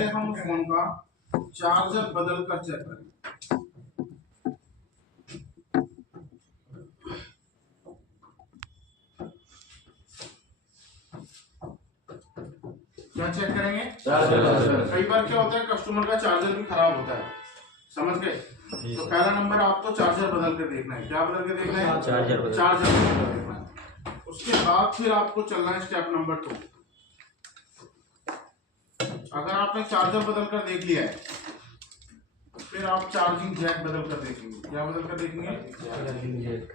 पहले हम फोन का चार्जर बदल कर चेक करेंगे। क्या चेक करेंगे? कई बार क्या होता है, कस्टमर का चार्जर भी खराब होता है, समझ गए? तो पहला नंबर आपको चार्जर बदल कर देखना है। क्या बदल कर देखना है? चार्जर बदल कर देखना है। उसके बाद फिर आपको चलना है स्टेप नंबर 2। अगर आपने चार्जर बदल कर देख लिया है, फिर आप चार्जिंग जैक बदल कर देखेंगे। क्या बदल कर देखेंगे? Charging jack.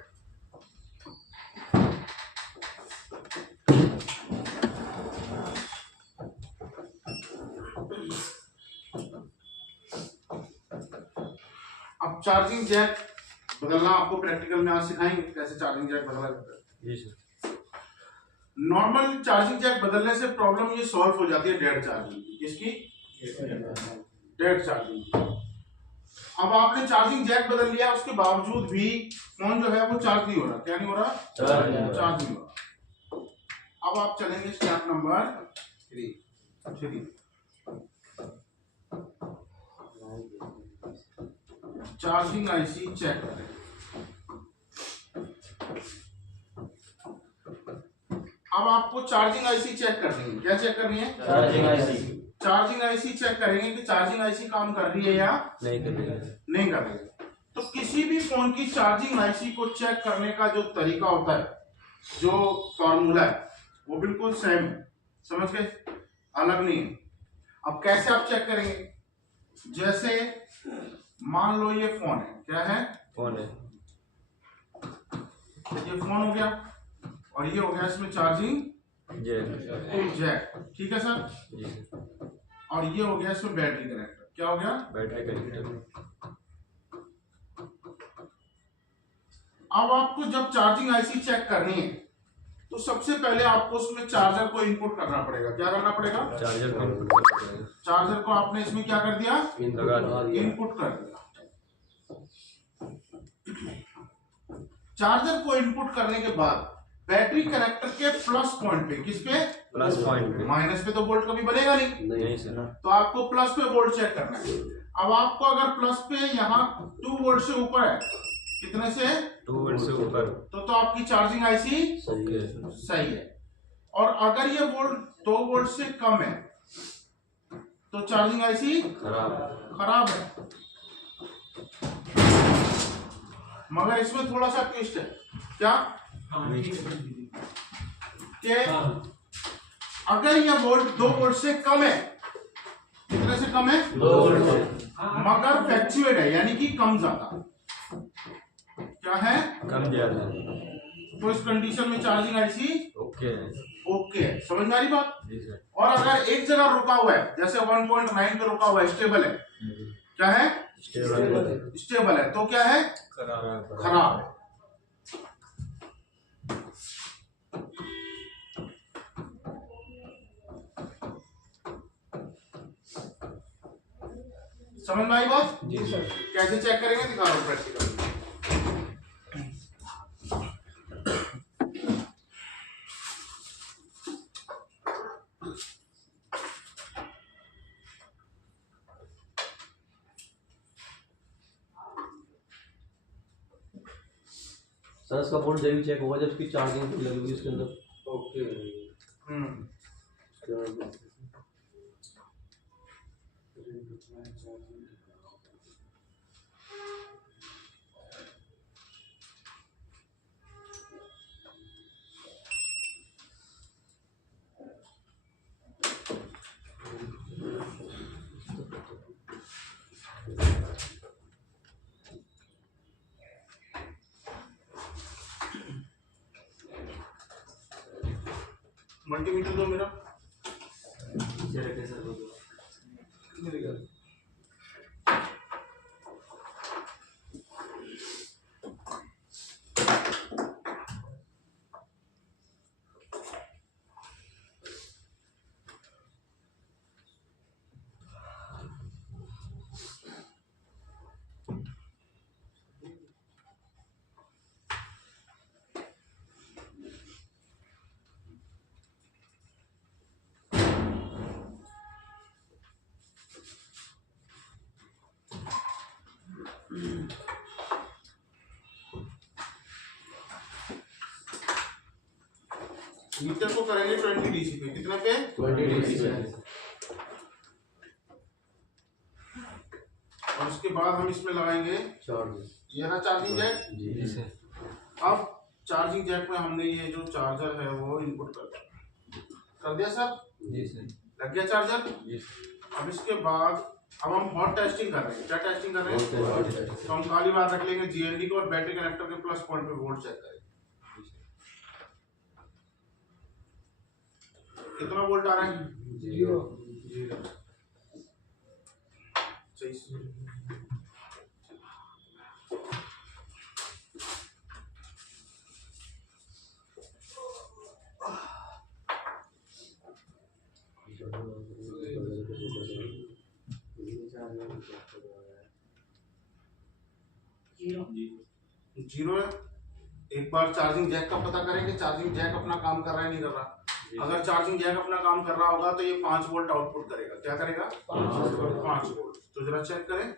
अब चार्जिंग जैक बदलना आपको प्रैक्टिकल में आज सिखाएंगे कैसे चार्जिंग जैक बदला जाता है। जी सर। नॉर्मल चार्जिंग जैक बदलने से प्रॉब्लम ये सॉल्व हो जाती है डेड चार्जिंग की। किसकी? Dead charging. अब आपने चार्जिंग जैक बदल लिया, उसके बावजूद भी फोन जो है वो चार्ज नहीं हो रहा। क्या नहीं हो रहा? चार्ज नहीं हो रहा। अब आप चलेंगे step number 3। Charging IC check करें। अब आपको चार्जिंग आईसी चेक करनी है। क्या चेक करनी है? Charging IC. Charging IC check करेंगे कि चार्जिंग आईसी काम कर रही है या नहीं कर रही है। नहीं कर रही है। तो किसी भी फोन की चार्जिंग आईसी को चेक करने का जो तरीका होता है, जो फॉर्मूला है, वो बिल्कुल सेम है। समझ गए? अलग नहीं है। अब कैसे आप चेक करेंगे? जैसे मान लो ये फोन है। क्या है? फोन है। ये फोन हो गया और ये हो गया इसमें चार्जिंग जैक। ठीक है सर? जी। और ये हो गया इसमें बैटरी कनेक्टर। क्या हो गया? Battery connector. अब आपको जब चार्जिंग आईसी चेक करनी है तो सबसे पहले आपको उसमें चार्जर को इनपुट करना पड़ेगा। क्या करना पड़ेगा? चार्जर को इनपुट करना पड़ेगा। चार्जर को आपने इसमें क्या कर दिया? इनपुट कर दिया। चार्जर को इनपुट करने के बाद बैटरी कनेक्टर के प्लस पॉइंट पे, किस पे? प्लस पॉइंट पे। माइनस पे तो वोल्ट कभी बनेगा नहीं सर। तो आपको प्लस पे वोल्ट चेक करना है। अब आपको अगर प्लस पे यहाँ 2 वोल्ट से ऊपर है, कितने से? 2 वोल्ट से ऊपर, तो आपकी चार्जिंग आईसी सही है। और अगर ये वोल्ट 2 वोल्ट से कम है तो चार्जिंग आईसी खराब है। मगर इसमें थोड़ा सा ट्विस्ट है। क्या? कि अगर ये वोल्ट 2 वोल्ट से कम है, कितने से कम है? 2 वोल्ट से, मगर फ्लैक्चुएट है, यानी कि कम ज्यादा। क्या है? कम ज्यादा। तो इस कंडीशन में चार्जिंग आईसी ओके है। समझ में आ रही बात? जी सर। और अगर एक जगह रुका हुआ है, जैसे 1.9 पे रुका हुआ है, स्टेबल है। क्या है? स्टेबल है। तो क्या है? खराब है। समझ में आई बात? जी सर। कैसे चेक करेंगे दिखा रहा हूं प्रैक्टिकल। सर इसका वोल्ट जब चेक होगा जब इसकी चार्जिंग लगेगी इसके अंदर। ओके। मल्टीमीटर दो मेरा। मीटर को करेंगे 20 डीसी पे, कितने पे? 20 DC। और उसके बाद हम इसमें लगाएंगे चार्ज। ये ना चार्जिंग जैक। जी सर। अब चार्जिंग जैक में हमने ये जो चार्जर है वो इनपुट कर दिया सर। जी सर। लग गया चार्जर। जी सर। अब इसके बाद अब हम हॉट टेस्टिंग कर रहे हैं। क्या टेस्टिंग कर रहे हैं? तो हम खाली बात रख लेंगे जीएलडी को और बैटरी कनेक्टर के प्लस पॉइंट पे वोल्ट चेक करेंगे। कितना वोल्ट आ रहा है? 0। सही। जीरो है। एक बार चार्जिंग जैक का पता करेंगे, चार्जिंग जैक अपना काम कर रहा है नहीं कर रहा। अगर चार्जिंग जैक अपना काम कर रहा होगा तो ये 5 वोल्ट आउटपुट करेगा। क्या करेगा? 5 वोल्ट। तो जरा चेक करें।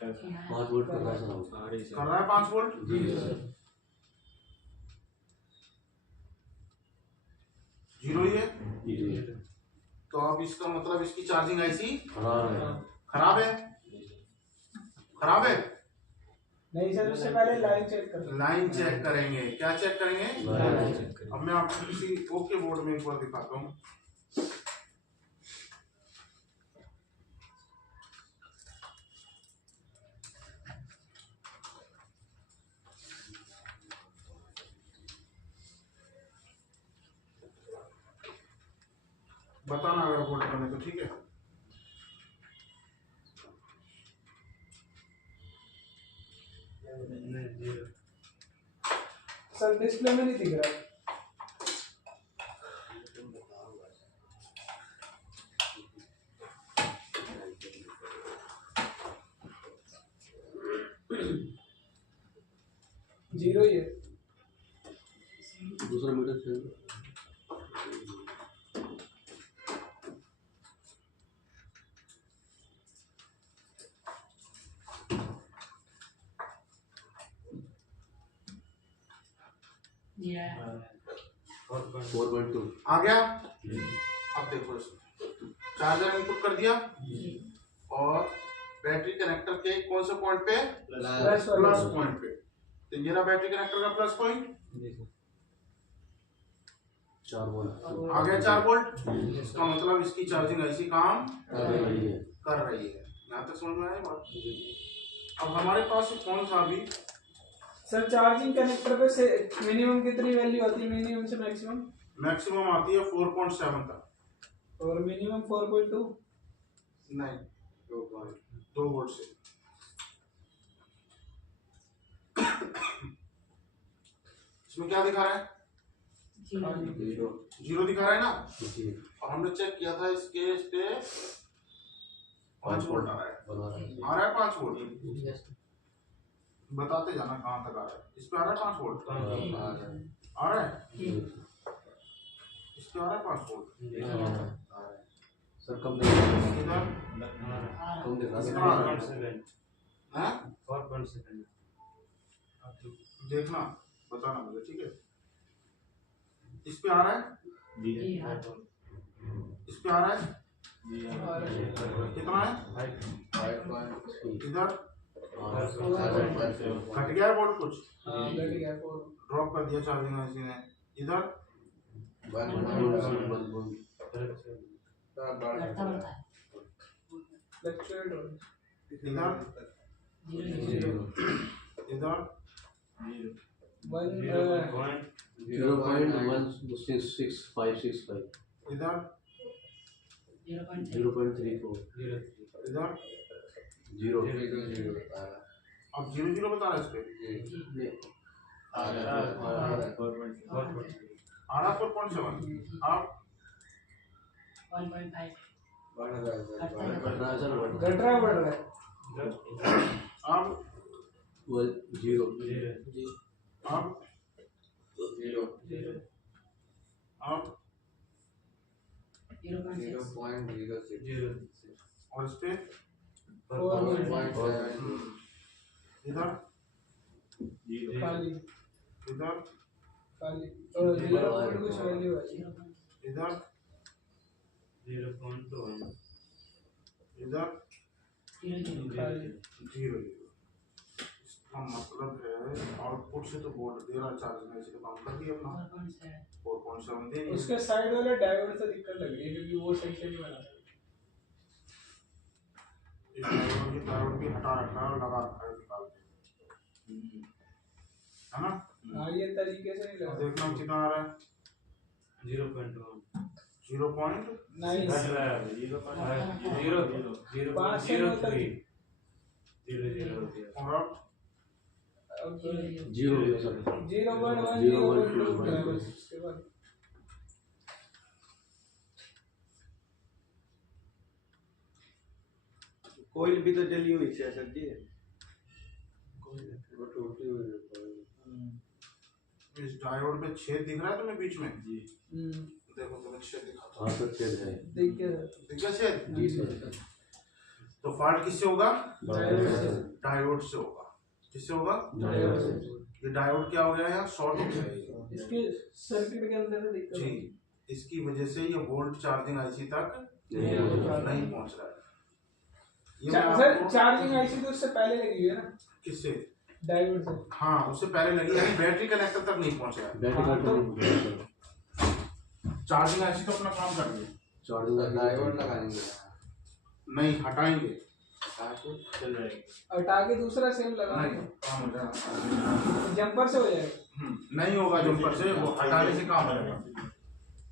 5 वोल्ट कर रहा है 5 वोल्ट। जीरो ही है। तो अब इसका मतलब इसकी चार्जिंग आईसी खराब है। खराब है नहीं सर, उससे पहले लाइन चेक करेंगे। क्या चेक करेंगे? अब मैं आपको किसी ओके बोर्ड में एक बार दिखाता हूँ। बताना अगर बोर्ड बने तो ठीक है। सर डिस्प्ले में नहीं दिख रहा। जीरो ही है। दूसरा मीटर चाहिए। Yeah. 4.2 आ गया। अब देखो चार्जर इनपुट कर दिया और बैटरी कनेक्टर के कौन से पॉइंट पे? प्लस पॉइंट पे। तो ये रहा बैटरी कनेक्टर का प्लस पॉइंट। 4 वोल्ट आ गया 4 वोल्ट। इसका मतलब इसकी चार्जिंग ऐसी काम कर रही है। यहाँ तक समझ में आया बात? अब हमारे पास कौन सा अभी सर चार्जिंग कनेक्टर पे से मिनिमम कितनी वैल्यू आती है? मिनिमम से मैक्सिमम? मैक्सिमम आती है 4.7 तक। और मिनिमम 4.2? नहीं, 2 वोल्ट से। इसमें क्या दिखा रहा है? जीरो दिखा रहा है ना। और हमने चेक किया था इसके इस पे 5 वोल्ट आ रहा है 5 वोल्ट। बताते जाना कहाँ तक आ रहा है। इस पे आ रहा है 5 वोल्ट। आ रहा है इस पे आ रहा है 5 वोल्ट। सर कम इधर कम देखना, बताना मुझे, ठीक है। इस पे आ रहा है, इस पे आ रहा है कितना है? इधर घट गया वोल्ट कुछ, ड्रॉप कर दिया चार्जिंग ऐसी ने। इधर इधर 0.16565 इधर 0.34 इधर 0 अब 0 बता रहा है इस पे। आ रहा है 4.7। अब 1.5 घट रहा बढ़ रहा है? अब 0 अब अब 0.6 और इस पे इधर खाली इधर खाली और 0 पॉइंट कुछ वैल्यू है इधर 0.1 इधर खाली 0 इसका मतलब है आउटपुट से तो बोर्ड दे रहा चार्ज में इसे तो काम कर दिया अपना 4.7 दे रही उसके साइड वाले डायोड से दिक्कत लग रही है क्योंकि वो सही से नहीं बना रहा इस डायोड की हटा रखा है और लगा रखा है निकाल के है ना। हाँ ये तरीके से नहीं लगा देखना कितना आ रहा है 0.1 नाइस 0.03 और अब 0.1 उसके बाद कोयल भी तो जली हुई है सर जी। इस डायोड में छेद दिख रहा है तुम्हें बीच में जी देखो तुम्हें छेद दिखा हाँ सर छेद है। देख के दिख गया छेद। जी सर। तो फॉल्ट किससे होगा डायोड से डायोड से होगा। किससे होगा डायोड से ये डायोड क्या हो गया यार शॉर्ट हो गया है। इसके सर्किट के अंदर से दिक्कत जी इसकी वजह से ये वोल्ट चार्जिंग आईसी तक नहीं नहीं पहुंच रहा है। ये मैं सर आपको चार्जिंग आईसी तो उससे पहले लगी हुई है ना किससे डायोड से हाँ उससे पहले लगी यानी बैटरी कनेक्टर तक नहीं पहुंच रहा है। बैटरी का तो चार्जिंग आईसी तो अपना काम कर रही है चार्जिंग डायोड लगाएंगे नहीं हटाएंगे चल रहेगी हटा के दूसरा सेम लगा नहीं काम हो जाएगा। जंपर से हो जाएगा। नहीं होगा जंपर से वो हटाने से काम होगा।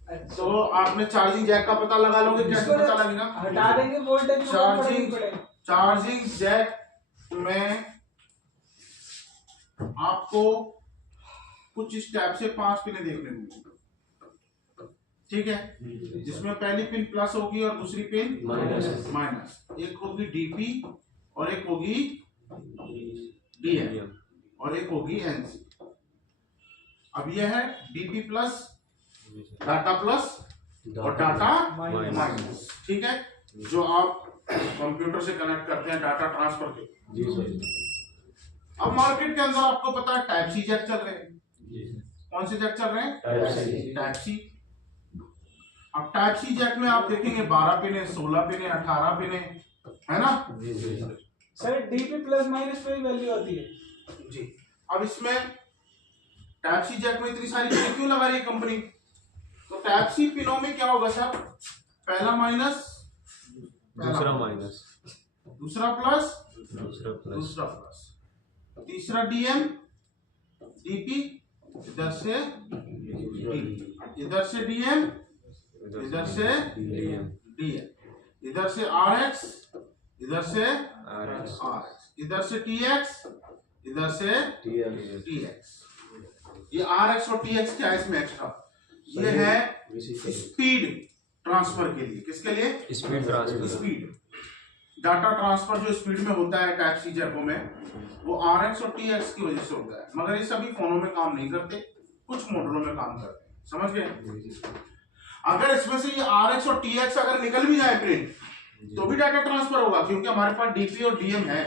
अच्छा तो आपने चार्जिंग जैक का पता लगा लोगे कैसे इसको पता लगेगा हटा देंगे वोल्टेज चार्जिंग जैक में आपको कुछ इस टाइप से 5 पिनें देखने को मिलेंगी ठीक है जिसमें पहली पिन प्लस होगी और दूसरी पिन माइनस एक होगी डीपी और एक होगी डीएम और एक होगी एनसी। अब यह है डीपी प्लस डाटा प्लस और डाटा माइनस ठीक है जो आप कंप्यूटर से कनेक्ट करते हैं डाटा ट्रांसफर के। जी सर। अब मार्केट के अंदर आपको पता है टाइप सी जैक चल रहे हैं। कौन से जैक चल रहे हैं टाइप सी। अब टाइप सी जैक में आप देखेंगे 12 पिन है 16 पिन है 18 पिन है ना सर डीपी प्लस माइनस पे वैल्यू आती है जी। अब इसमें टाइप सी जैक में इतनी सारी पिन क्यों लगा रही है कंपनी तो टाइप सी पिनों में क्या होगा सर पहला माइनस दूसरा माइनस दूसरा प्लस दूसरा प्लस दूसरा प्लस तीसरा डीएम डीपी इधर से डीएम इधर से डीएम इधर से आरएक्स इधर से आरएक्स इधर से टीएक्स इधर से टीएक्स। ये आरएक्स और टीएक्स क्या है इसमें एक्स्ट्रा ये है स्पीड ट्रांसफर के लिए। किसके लिए speed transfer speed data transfer जो स्पीड में होता है टाइप सी जैकों में वो आरएक्स और टीएक्स की वजह से होता है मगर ये सभी फोनों में काम नहीं करते कुछ मॉडलों में काम करते हैं समझ गए। अगर इसमें से ये आरएक्स और टीएक्स अगर निकल भी जाए प्रिंट तो भी डाटा ट्रांसफर होगा क्योंकि हमारे पास डीपी और डीएम है।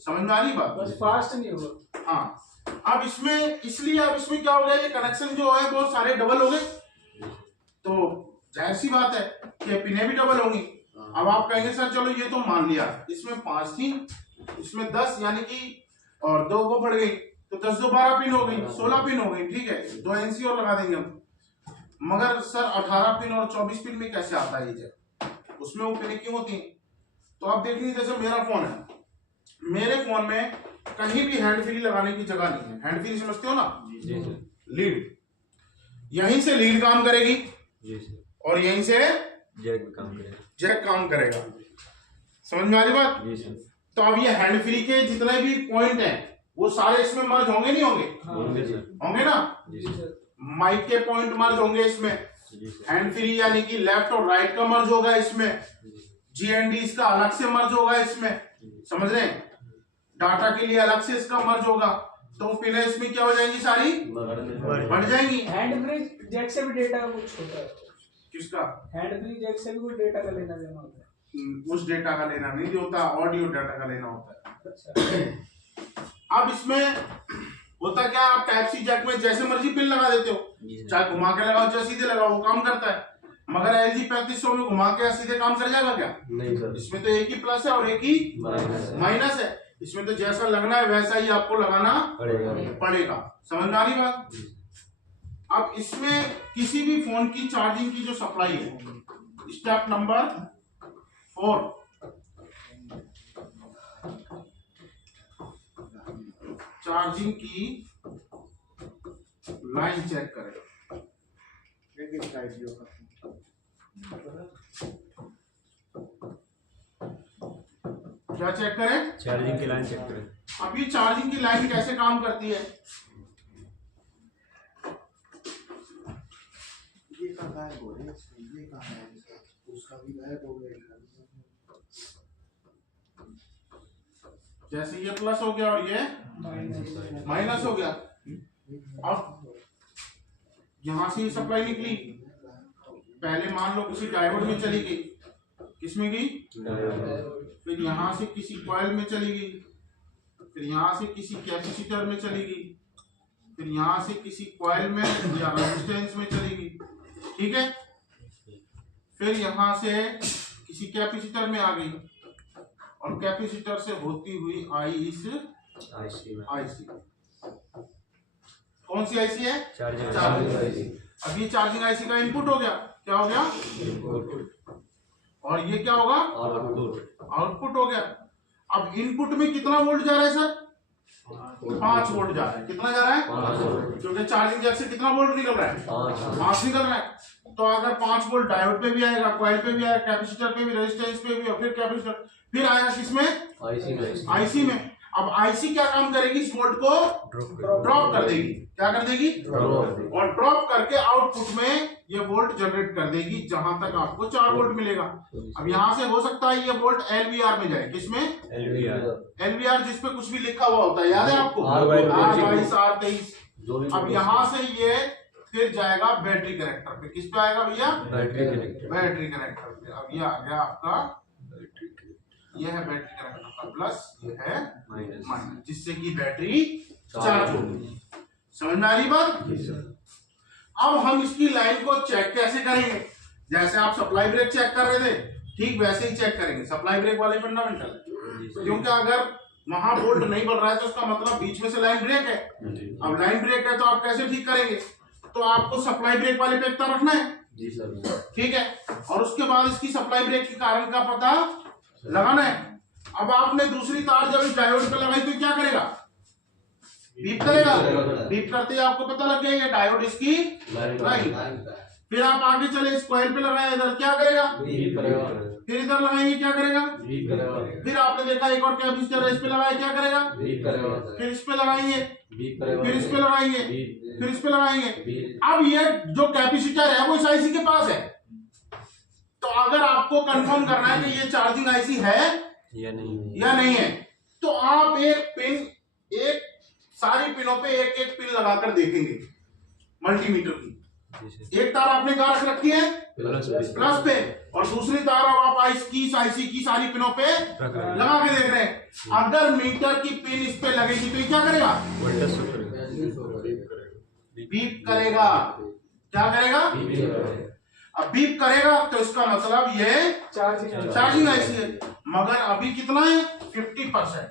समझ में आ रही बात बस फास्ट नहीं होगा। हाँ अब इसमें इसलिए अब इसमें क्या हो गया ये कनेक्शन जो है बहुत सारे डबल हो गए तो जाहिर सी बात है कि पिनें भी डबल होंगी। अब आप कहेंगे सर चलो ये तो मान लिया इसमें 5 थी इसमें 10 यानी कि और 2 वो बढ़ गई तो 10 2 12 पिन हो गई 16 पिन हो गई ठीक है 2 एनसी और लगा देंगे हम। मगर सर 18 पिन और 24 पिन में कैसे आता है ये उसमें वो पिनें क्यों होती हैं तो आप देख लीजिए जैसे मेरा फोन है मेरे फोन में कहीं भी हैंड फ्री लगाने की जगह नहीं है। हैंड फ्री समझते हो ना लीड यहीं से लीड काम करेगी और यहीं से जैक काम करेगा। समझ में आ रही बात तो अब ये हैंड फ्री के जितने भी पॉइंट हैं वो सारे इसमें मर्ज होंगे नहीं होंगे होंगे ना माइक के पॉइंट मर्ज होंगे इसमें हैंड फ्री यानी कि लेफ्ट और राइट का मर्ज होगा इसमें जीएनडी इसका अलग से मर्ज होगा इसमें समझ रहे हैं डाटा के लिए अलग से इसका मर्ज होगा तो पिनें इसमें क्या हो जाएंगी सारी बढ़ जाएंगी। हैंड फ्री जैक से भी डेटा कुछ होता है किसका हैंड फ्री जैक से भी कोई डेटा का लेना देना होता है उस डेटा का लेना नहीं होता, ऑडियो डाटा का लेना होता है। अच्छा अब इसमें होता क्या, आप टाइप सी जैक में जैसे मर्जी पिन लगा देते हो, चाहे घुमा के लगाओ चाहे सीधे लगाओ, वो काम करता है। मगर LG 3500 में घुमा के सीधे काम कर जाएगा क्या? नहीं सर, इसमें तो एक ही प्लस है और एक ही माइनस है। इसमें तो जैसा लगना है वैसा ही आपको लगाना पड़ेगा। समझ में आ रही बात? अब इसमें किसी भी फोन की चार्जिंग की जो सप्लाई है, स्टेप नंबर 4, चार्जिंग की लाइन चेक करें। क्या चेक करें? चार्जिंग की लाइन चेक करें। अब ये चार्जिंग की लाइन कैसे काम करती है? ये कहाँ गायब हो रहे हैं? ये कहाँ है? उसका भी गायब हो गया। जैसे ये प्लस हो गया और ये माइनस हो गया, अब यहां से ये सप्लाई निकली, पहले मान लो किसी डायोड में चली गई, किसमें गई? फिर यहां से किसी कॉइल में चली गई, फिर यहां से किसी कैपेसिटर में चली गई, फिर यहां से किसी कॉइल में या रेजिस्टेंस में चली गई, ठीक है। फिर यहां से किसी कैपेसिटर में आ गई और कैपेसिटर से होती हुई आई इस आईसी। कौन सी आईसी है? Charging IC. अब ये चार्जिंग आईसी का इनपुट हो गया, क्या हो गया? और ये क्या होगा? आउटपुट हो गया। अब इनपुट में कितना वोल्ट जा रहा है सर? 5 वोल्ट जा रहा है। कितना जा रहा है? क्योंकि चार्जिंग जैक से कितना वोल्ट निकल रहा है? 5 निकल रहा है। तो अगर 5 वोल्ट डायोड पे भी आएगा, कॉइल पे भी आएगा, कैपेसिटर पे भी, रेजिस्टेंस पे भी, और फिर कैपेसिटर, फिर आएगा किसमें? आईसी में। अब आईसी क्या काम करेगी? इस वोल्ट को ड्रॉप कर देगी। क्या कर देगी? और ड्रॉप करके आउटपुट में ये वोल्ट जनरेट कर देगी, जहां तक आपको 4 वोल्ट मिलेगा। अब यहां से हो सकता है ये वोल्ट LVR में जाए। किसमें? LVR, जिसपे कुछ भी लिखा हुआ होता है, याद है आपको? R22 R23। अब यहां से ये फिर जाएगा बैटरी कनेक्टर पे। किस पे आएगा भैया? बैटरी कनेक्टर पे। अब ये आ गया आपका, ये है बैटरी कनेक्टर का प्लस, ये है माइनस, जिससे कि बैटरी चार्ज होगी। समझ में आ रही बात? अब हम इसकी लाइन को चेक कैसे करेंगे? जैसे आप सप्लाई ब्रेक चेक कर रहे थे, ठीक वैसे ही चेक करेंगे। सप्लाई ब्रेक वाले फंडामेंटल है, क्योंकि अगर वहां वोल्ट नहीं बढ़ रहा है तो उसका मतलब बीच में से लाइन ब्रेक है। अब लाइन ब्रेक है तो आप कैसे ठीक करेंगे? तो आपको सप्लाई ब्रेक वाले पे एकता रखना है, ठीक है, और उसके बाद इसकी सप्लाई ब्रेक के कारण का पता लगाना है। अब आपने दूसरी तार जब इस डायोड पे लगाई तो क्या करेगा? बीप करेगा। बीप करते ही आपको पता लग गया ये डायोड इसकी लाइन। फिर आप आगे चले, इस कॉइल पे लगाए, इधर क्या करेगा? फिर इधर लगाएंगे, क्या करेगा? फिर आपने देखा एक और कैपेसिटर है, इस पे लगाए, क्या करेगा? फिर इस पे लगाएंगे, फिर इस पे लगाएंगे, फिर इस पे लगाएंगे। अब ये जो कैपेसिटर है वो इस आईसी के पास है। तो अगर आपको कंफर्म करना है कि ये चार्जिंग आईसी है या नहीं है, तो आप एक सारी पिनों पे एक एक पिन लगाकर देखेंगे मल्टीमीटर की। एक तार आपने कहाँ रख रखी है? प्लस पे, और दूसरी तार आप आईसी की सारी पिनों पे लगा के देख रहे हैं। अगर मीटर की पिन इस पे लगेगी तो ये क्या करेगा? बीप करेगा। क्या करेगा? अब बीप करेगा तो इसका मतलब ये चार्जिंग आईसी है। मगर अभी कितना है? 50%।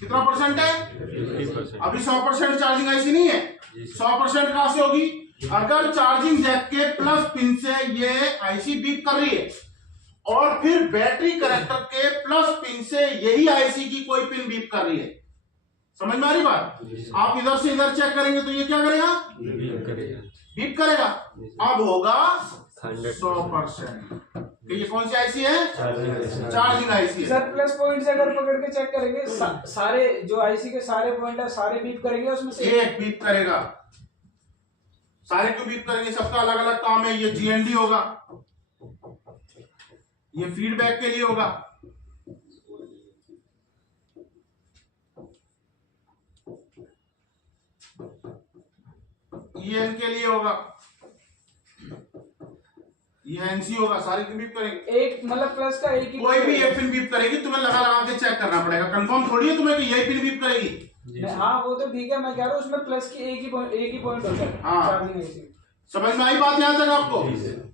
कितना परसेंट है? 50%। अभी 100% चार्जिंग आईसी नहीं है। 100% कहां से होगी? अगर चार्जिंग जैक के प्लस पिन से ये आईसी बीप कर रही है और फिर बैटरी कनेक्टर के प्लस पिन से यही आईसी की कोई पिन बीप कर रही है। समझ में आ रही बात? आप इधर से इधर चेक करेंगे तो ये क्या करेगा? बीप करेगा। अब होगा 100%। ये कौन सी आईसी है? चार्जिंग आईसी है। सर प्लस पॉइंट से अगर पकड़ के चेक करेंगे, सारे जो आईसी के सारे पॉइंट है सारे बीप करेंगे, उसमें से एक बीप करेगा। सारे क्यों बीप करेंगे? सबका अलग अलग काम है। ये GND होगा, ये फीडबैक के लिए होगा, ये इनके लिए होगा, ये एनसी होगा, सारी पिन बीप करेंगे। एक मतलब प्लस का एक ही कोई भी एक पिन बीप करेगी, तुम्हें लगा लगा के चेक करना पड़ेगा। कंफर्म थोड़ी है तुम्हें कि यही पिन बीप करेगी। हाँ वो तो ठीक है, मैं कह रहा हूँ उसमें प्लस की एक ही पॉइंट होता है हाँ। चार्जिंग ऐसी। समझ में आई बात यहाँ तक आपको?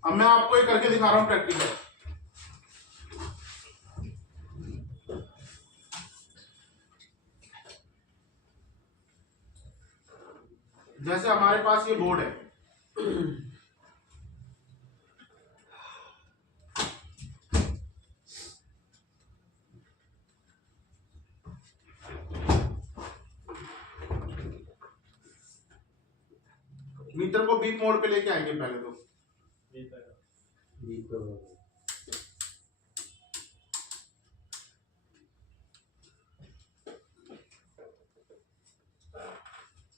अब मैं आपको ये करके दिखा रहा हूँ प्रैक्टिकल। जैसे हमारे पास ये बोर्ड है, मीटर को बीप मोड पे लेके आएंगे पहले तो।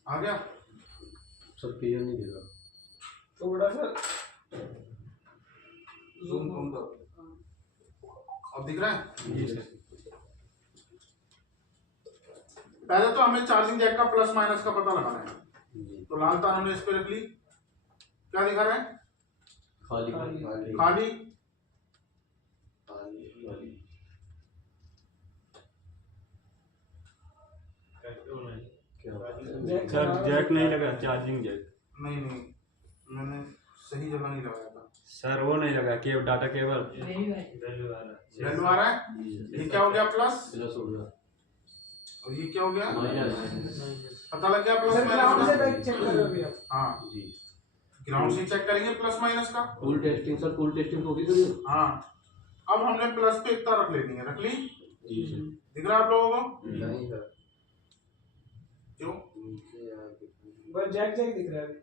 आ गया सर क्लियर नहीं दिख रहा। थोड़ा सा जूम कम करो, अब दिख रहा है? पहले तो हमें चार्जिंग जैक का प्लस माइनस का पता लगाना है। तो लाल तार हमने इस पे रख ली, क्या दिखा रहा है? खाली खाली। खाली। सर जैक नहीं लगा, चार्जिंग जैक। नहीं नहीं, मैंने सही जगह नहीं लगाया था। सर वो नहीं लगा, केबल डाटा केबल। वैल्यू आ रहा है, ये क्या हो गया? प्लस। प्लस हो गया, और ये क्या हो गया? माइनस। पता लग गया प्लस सर ग्राउंड से माइनस बैक चेक कर रहे हो अभी आप? का? हाँ, जी ग्राउंड से चेक करेंगे प्लस माइनस का। Cool testing sir, cool testing तो होगी सर। हाँ, अब हमने प्लस पे इतना रख लेनी है, रख ली? जी सर। दिख रहा है आप लोगों को? नहीं सर, क्यों? बस जैक दिख रहा है अभी।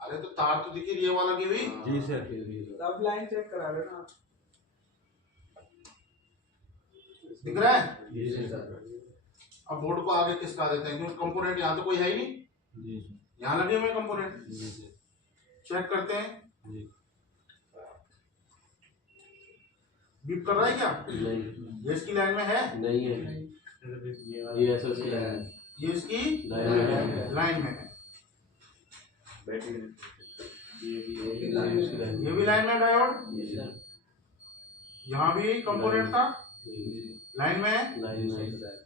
अरे तो तार तो दिखी रही है वाला की हुई। जी सर। तो आप लाइन चेक करा रहे हो ना आप? दिख रहा है? जी सर। अब बोर्ड को आगे किसका देते हैं, क्योंकि कंपोनेंट यहाँ तो कोई है ही नहीं, जी यहाँ लगे हुए कंपोनेंट। जी सर। चेक करते हैं, जी बीप कर रहा है क्या? नहीं, ये इसकी लाइन में है, नहीं है, ये ऐसा सी है, ये इसकी लाइन में है। लाइन में है, ये लाइन उसकी लाइन ये भी लाइन में डायोड, जी सर। यहाँ भी कंपोनेंट था, जी, लाइन में है। लाइन में।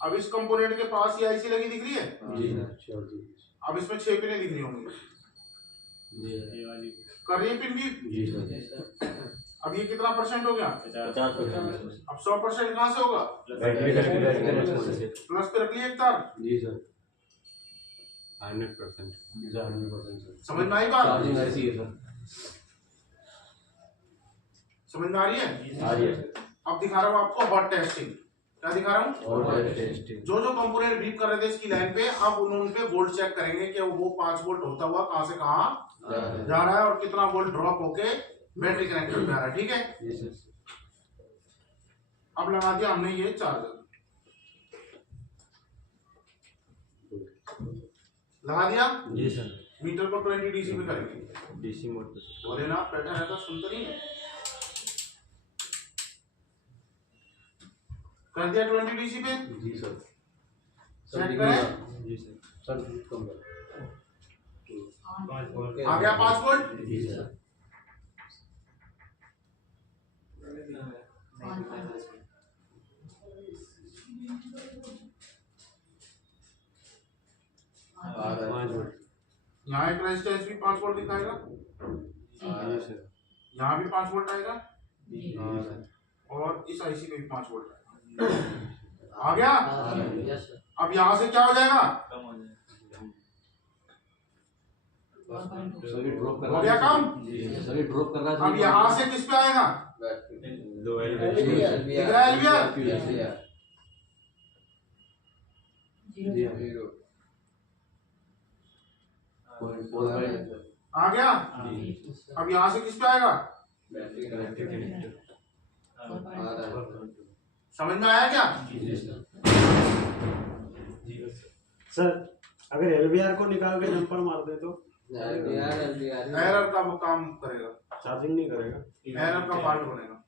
अब इस कंपोनेंट के पास ये आईसी लगी दिख रही है। जी सर, श्योर जी। अब इसमें 6 पिनें दिख रही होंगी, जी कर रही है पिन भी। जी सर। अब ये कितना परसेंट हो गया? 50%। अब 100% कहाँ से होगा? बैटरी कनेक्टेड है। प्लस पे रख लिया एक तार। जी सर। 100%। 100% सर। समझ में आई बात? चार्जिंग ऐसी है सर। समझ में आ रही है? आ रही है। अब दिखा रहा हूँ आपको हॉट टेस्टिंग। क्या दिखा रहा हूँ? और टेस्टिंग। जो जो कंपोनेंट बीप कर रहे थे इसकी लाइन पे, अब उन्होंने पे वोल्ट चेक करेंगे कि वो 5 वोल्ट होता हुआ कहां से कहां जा रहा है और कितना वोल्ट ड्रॉप होके बैटरी कनेक्टर पे आ रहा है। ठीक है, जी सर। अब लगा दिया हमने ये चार्जर, लगा दिया। जी सर। मीटर को 20 डीसी पे करेंगे। डीसी मोड पे। बोले ना बैठा रहता सुनता नहीं है। कर दिया 20 डीसी पे। जी सर। चेक करें, जी सर। सर कम कर। 5 वोल्ट। आ गया 5 वोल्ट। जी सर। आ रहा है। 5 वोल्ट। यहाँ एक रेजिस्टेंस भी 5 वोल्ट दिखाएगा, जी सर। यहाँ भी 5 वोल्ट आएगा आ रहा है। और इस आईसी पे भी 5 वोल्ट आएगा। आ गया? Yes sir. अब यहाँ से क्या हो जाएगा? कम हो जाएगा। सभी ड्रॉप कर हो गया कम? जी सभी ड्रॉप कर रहा है। अब यहाँ से किस पे आएगा? दो LVR। दिख रहा है LVR? आ गया? अब यहाँ से किस पे आएगा? समझ में आया क्या? सर अगर एलवीआर को निकाल के जंपर मार दे तो एरर का वो काम करेगा, चार्जिंग नहीं करेगा। एरर का पार्ट बनेगा।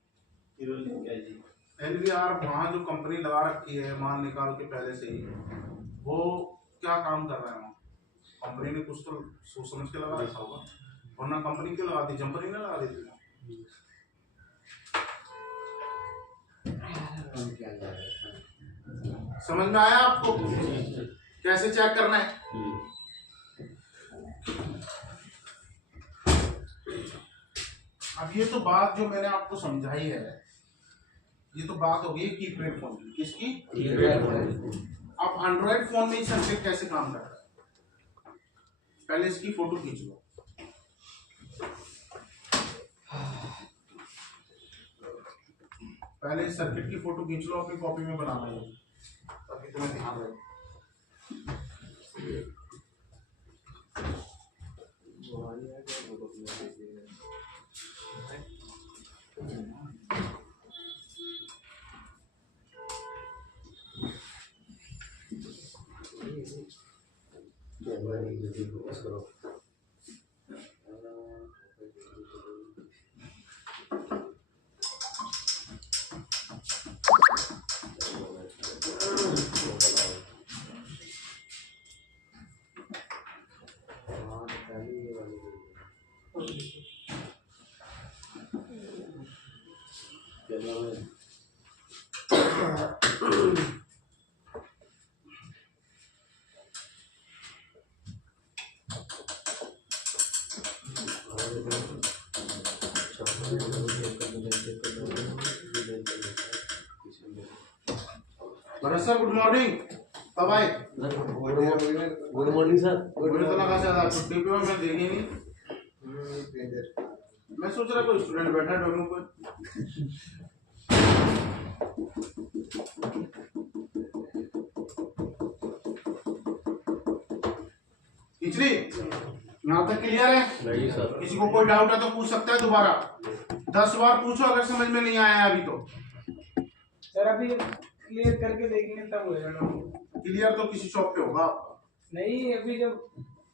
एलवीआर वहाँ जो कंपनी लगा रखी है माल निकाल के पहले से ही, वो क्या काम कर रहा है वहाँ? कंपनी ने कुछ तो सोच समझ के लगा रखा होगा। वरना कंपनी क्यों लगाती, जंपर ही ना लगा देती। समझ में आया आपको कैसे चेक करना है? अब ये तो बात जो मैंने आपको समझाई है, ये तो बात हो गई कीपैड फोन की। किसकी? अब एंड्रॉइड फोन में सर्किट कैसे काम करता है, पहले इसकी फोटो खींच लो। पहले इस सर्किट की फोटो खींच लो, अपनी कॉपी में बनाना है ताकि तुम्हें ध्यान रहे। सर गुड मॉर्निंग, कब आए? Good morning sir. मुझे तो लगा शायद आप छुट्टी पे हो, मैं देखी नहीं। मैं सोच रहा कोई स्टूडेंट बैठा डोमो पर। खिचड़ी यहाँ तक क्लियर है? नहीं सर। किसी को कोई डाउट है तो पूछ सकता है दोबारा, 10 बार पूछो अगर समझ में नहीं आया अभी तो। सर अभी क्लियर करके देखेंगे तब हो जाएगा। क्लियर तो किसी शॉप पे होगा आपका। नहीं अभी जब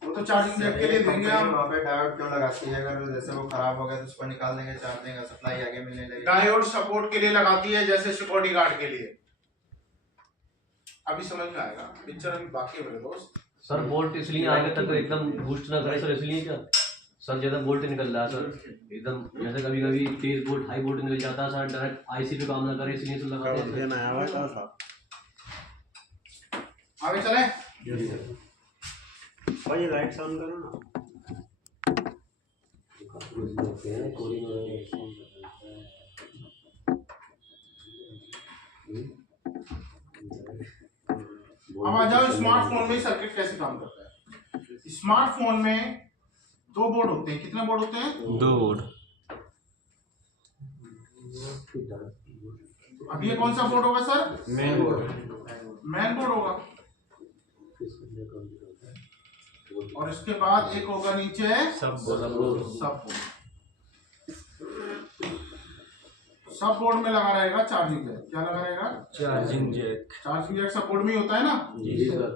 वो तो चार्जिंग जैक के लिए देंगे हम। वहाँ पे डायोड क्यों लगाती है? अगर जैसे वो खराब हो गया तो उसको निकाल देंगे, चार्जिंग का सप्लाई आगे मिलने लगेगी। डायोड सपोर्ट के लिए लगाती है, जैसे सिक्योरिटी गार्ड के लिए। अभी समझ में आएगा, पिक्चर अभी बाकी है मेरे दोस्त। सर बोल्ट इसलिए आगे तक एकदम बूस्ट ना करे सर, इसलिए क्या सर ज्यादा बोल्ट निकल रहा है सर एकदम, जैसे कभी कभी तेज बोल्ट हाई बोल्ट निकल जाता है सर, डायरेक्ट आईसी पे काम ना करे इसलिए तो लगाते हैं। नया हुआ था आगे चले भाई, लाइट ऑन करो ना। अब आ जाओ स्मार्टफोन में सर्किट कैसे काम करता है। स्मार्टफोन में 2 बोर्ड होते हैं। कितने बोर्ड होते हैं? 2 बोर्ड। अब ये कौन सा बोर्ड होगा sir? Main board. Main board होगा। और इसके बाद एक होगा नीचे सब बोर्ड। सब बोर्ड में लगा रहेगा चार्जिंग जैक। क्या लगा रहेगा? Charging jack. चार्जिंग जैक सब बोर्ड में ही होता है ना जी सर।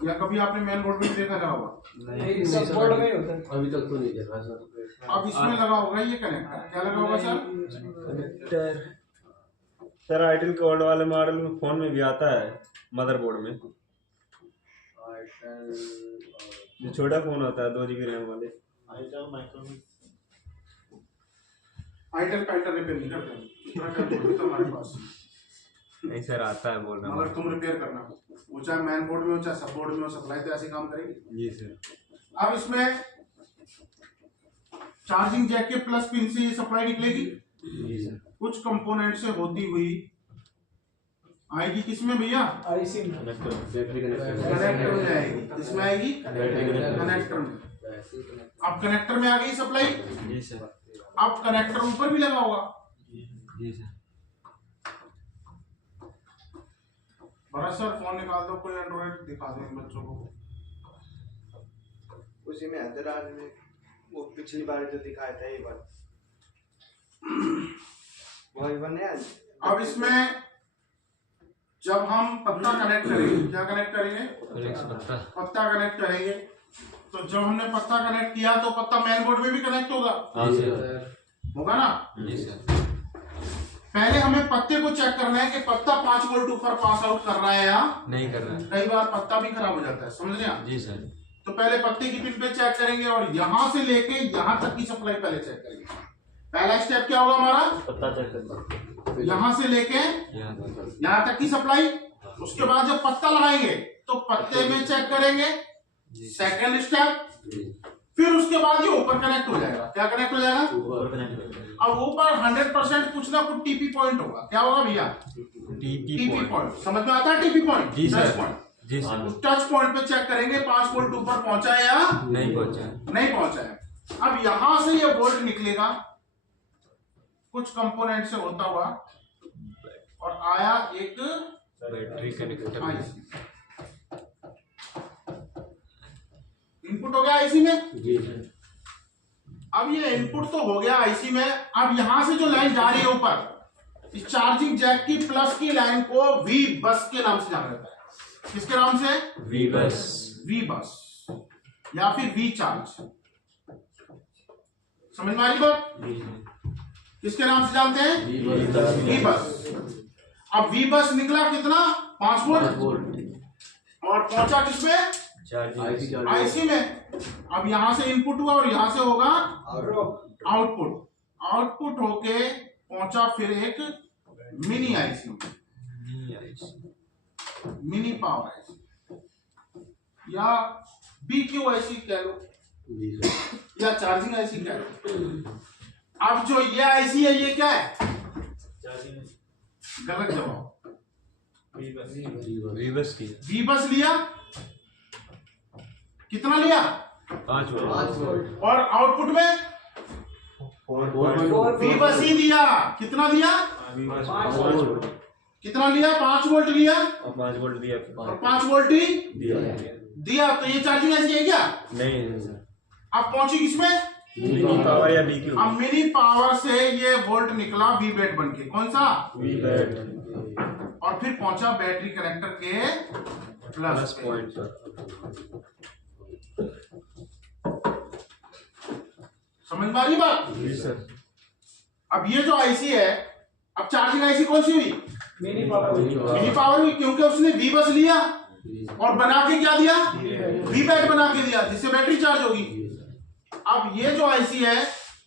या कभी आपने मेन बोर्ड में देखा ना होगा? नहीं सब बोर्ड में ही होता है। अभी तक तो नहीं देखा सर। अब इसमें लगा होगा ये कनेक्टर। क्या लगा होगा सर? सर आइटल के ओल्ड वाले मॉडल में फोन में भी आता है, मदरबोर्ड में जो छोटा फोन होता है 2 GB रैम वाले। आइटल पैंटर रिपेयर नहीं करते हम। इतना टाइम थोड़ी तो हमारे पास। नहीं सर आता है, बोल रहा मगर हूँ। तुम रिपेयर करना, वो चाहे मैन बोर्ड में हो चाहे सब बोर्ड में हो, सप्लाई तो ऐसे काम करेगी। जी सर। अब इसमें चार्जिंग जैक के प्लस पिन से ये सप्लाई निकलेगी। जी सर। कुछ कंपोनेंट से होती हुई आएगी किसमें भैया? आईसी में। बैटरी कनेक्टर कनेक्टर में आएगी। किसमें आएगी? कनेक्टर में। अब कनेक्टर में आ गई सप्लाई। जी सर। अब कनेक्टर ऊपर भी लगा होगा। जी सर। भरत सर फोन निकाल दो, कोई एंड्रॉइड दिखा दो इन बच्चों को। उसी में हैदराबाद में वो पिछली बार जो दिखाया था ये बार वही बने आज। अब इसमें जब हम पत्ता कनेक्ट करेंगे, क्या कनेक्ट करेंगे? पत्ता कनेक्ट करेंगे। तो जब हमने पत्ता कनेक्ट किया तो पत्ता मेन बोर्ड में भी कनेक्ट होगा। हाँ सर। होगा ना? जी सर। पहले हमें पत्ते को चेक करना है कि पत्ता 5 वोल्ट ऊपर पास आउट कर रहा है या नहीं कर रहा है। कई बार पत्ता भी खराब हो जाता है, समझ रहे हैं आप? जी सर। तो पहले पत्ते की पिन पे चेक करेंगे और यहां से लेके यहां तक की सप्लाई पहले चेक करेंगे। पहला स्टेप क्या होगा हमारा, पत्ता चेक करना, यहां से लेके यहां तक की सप्लाई। उसके बाद जब पत्ता लगाएंगे तो पत्ते में चेक करेंगे, सेकंड स्टेप। फिर उसके बाद ये ऊपर कनेक्ट हो जाएगा। क्या कनेक्ट हो जाएगा? अब ऊपर 100% कुछ ना कुछ टीपी पॉइंट होगा। क्या होगा भैया? TP point. समझ में आता है टीपी पॉइंट? जी सर। Touch point. जी सर। उस टच पॉइंट पे चेक करेंगे 5 वोल्ट ऊपर पहुंचा है या नहीं पहुंचा, नहीं पहुंचा है। अब यहां से ये वोल्ट निकलेगा कुछ कंपोनेंट से होता हुआ और आया एक बैटरी कनेक्टर। आईसी। इनपुट हो गया आईसी में। जी अब ये इनपुट तो हो गया आईसी में। अब यहां से जो लाइन जा रही है ऊपर, इस चार्जिंग जैक की प्लस की लाइन को वी बस के नाम से जाना जाता है। किसके नाम से? वी बस। वी बस या फिर वी चार्ज। समझ में आ रही बात? किसके नाम से जानते हैं? वी बस। अब वी बस निकला कितना? 5 वोल्ट और पहुंचा किसमें? आईसी में। अब यहां से इनपुट हुआ और यहां से होगा आउटपुट। आउटपुट होके पहुंचा फिर एक मिनी आईसी में, मिनी पावर आईसी या बीक्यू आईसी कह लो या चार्जिंग आईसी कह लो। अब जो ये आईसी है ये क्या है? गलत जवाब। वी बस की। वी बस लिया, कितना लिया? 5 वोल्ट। और आउटपुट में वी बस ही दिया। कितना दिया? कितना लिया? 5 वोल्ट लिया 5 वोल्ट दिया। और 5 वोल्ट ही दिया। तो ये चार्जिंग ऐसी है क्या? नहीं। अब पहुंची किसमें? मिनी पावर या बीक्यू। अब मिनी पावर से ये वोल्ट निकला वी बैट बन के। कौन सा? We bat. और फिर पहुंचा बैटरी कनेक्टर के प्लस पॉइंट पर। समझ में आ रही बात? जी सर। अब ये जो आईसी है, अब चार्जिंग आईसी कौन सी हुई? Mini power. मिनी पावर हुई क्योंकि उसने वी बस लिया और बना के क्या दिया? वी बैट बना के दिया जिससे बैटरी चार्ज होगी। अब ये जो आईसी है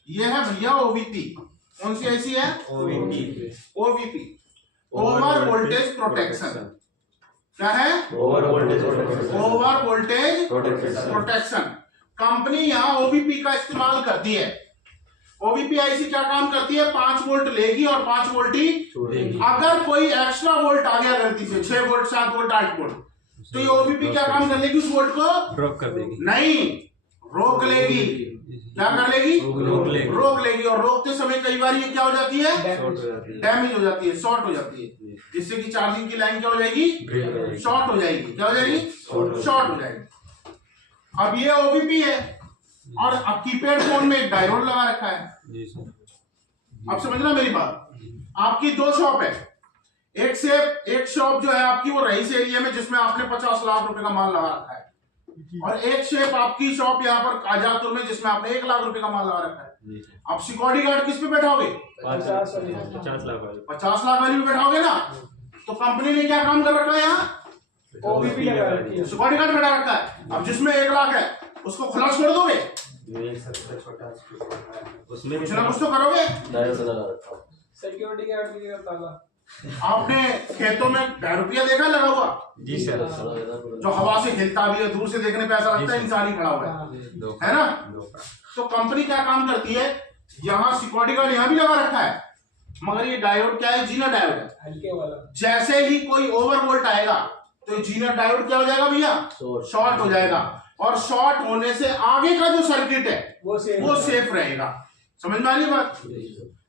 ये है भैया ओवीपी। कौन सी आईसी है? OVP, over voltage protection. क्या है? Over voltage over voltage protection. Company यहाँ ओवीपी का इस्तेमाल करती है। ओवीपी आईसी क्या काम करती है? 5 वोल्ट लेगी और 5 वोल्ट ही छोड़ेगी। अगर कोई एक्स्ट्रा वोल्ट आ गया गलती से 6 वोल्ट 7 वोल्ट 8 वोल्ट तो ये ओवीपी क्या काम कर लेगी? उस वोल्ट को ड्रॉप कर देगी। नहीं, रोक लेगी। क्या कर लेगी? रोक लेगी। और रोकते समय कई बार ये क्या हो जाती है? शॉर्ट हो जाती है। डैमेज हो जाती है, शॉर्ट हो जाती है, जिससे कि चार्जिंग की लाइन क्या हो जाएगी? शॉर्ट हो जाएगी। क्या हो जाएगी? शॉर्ट हो जाएगी। अब ये ओवीपी है और अब कीपैड फोन में एक डायोड लगा रखा है। जी सर। अब समझना मेरी बात। आपकी 2 शॉप है। एक शॉप जो है आपकी वो रईस एरिया में जिसमें आपने 50 लाख रुपए का माल लगा रखा है और एक शेप आपकी शॉप यहाँ पर काजापुर में जिसमें आपने 1 लाख रुपए का माल लगा रखा है। अब सिक्योरिटी गार्ड किस पे बैठाओगे? 50 लाख वाले। 50 लाख वाली में बैठाओगे ना। तो कंपनी ने क्या काम कर रखा है? यहाँ ओवीपी लगा रखी है। सिक्योरिटी गार्ड बैठा रखा है। अब जिसमें 1 लाख है उसको खुला छोड़ दोगे? उसमें कुछ ना कुछ तो करोगे। सिक्योरिटी गार्ड भी ताला। आपने खेतों में रुपया देखा लगा हुआ? जी सर। जो हवा से हिलता भी है, दूर से देखने पे ऐसा लगता है इंसान ही खड़ा हुआ है ना? तो कंपनी क्या काम करती है? यहाँ सिक्योरिटी गार्ड यहाँ भी लगा रखा है मगर ये डायोड क्या है? जीना डायोड है। हल्के वाला। जैसे ही कोई ओवर वोल्ट आएगा तो जीना डायोड क्या हो जाएगा भैया? शॉर्ट हो जाएगा और शॉर्ट होने से आगे का जो सर्किट है वो सेफ रहेगा। समझ में आ रही बात?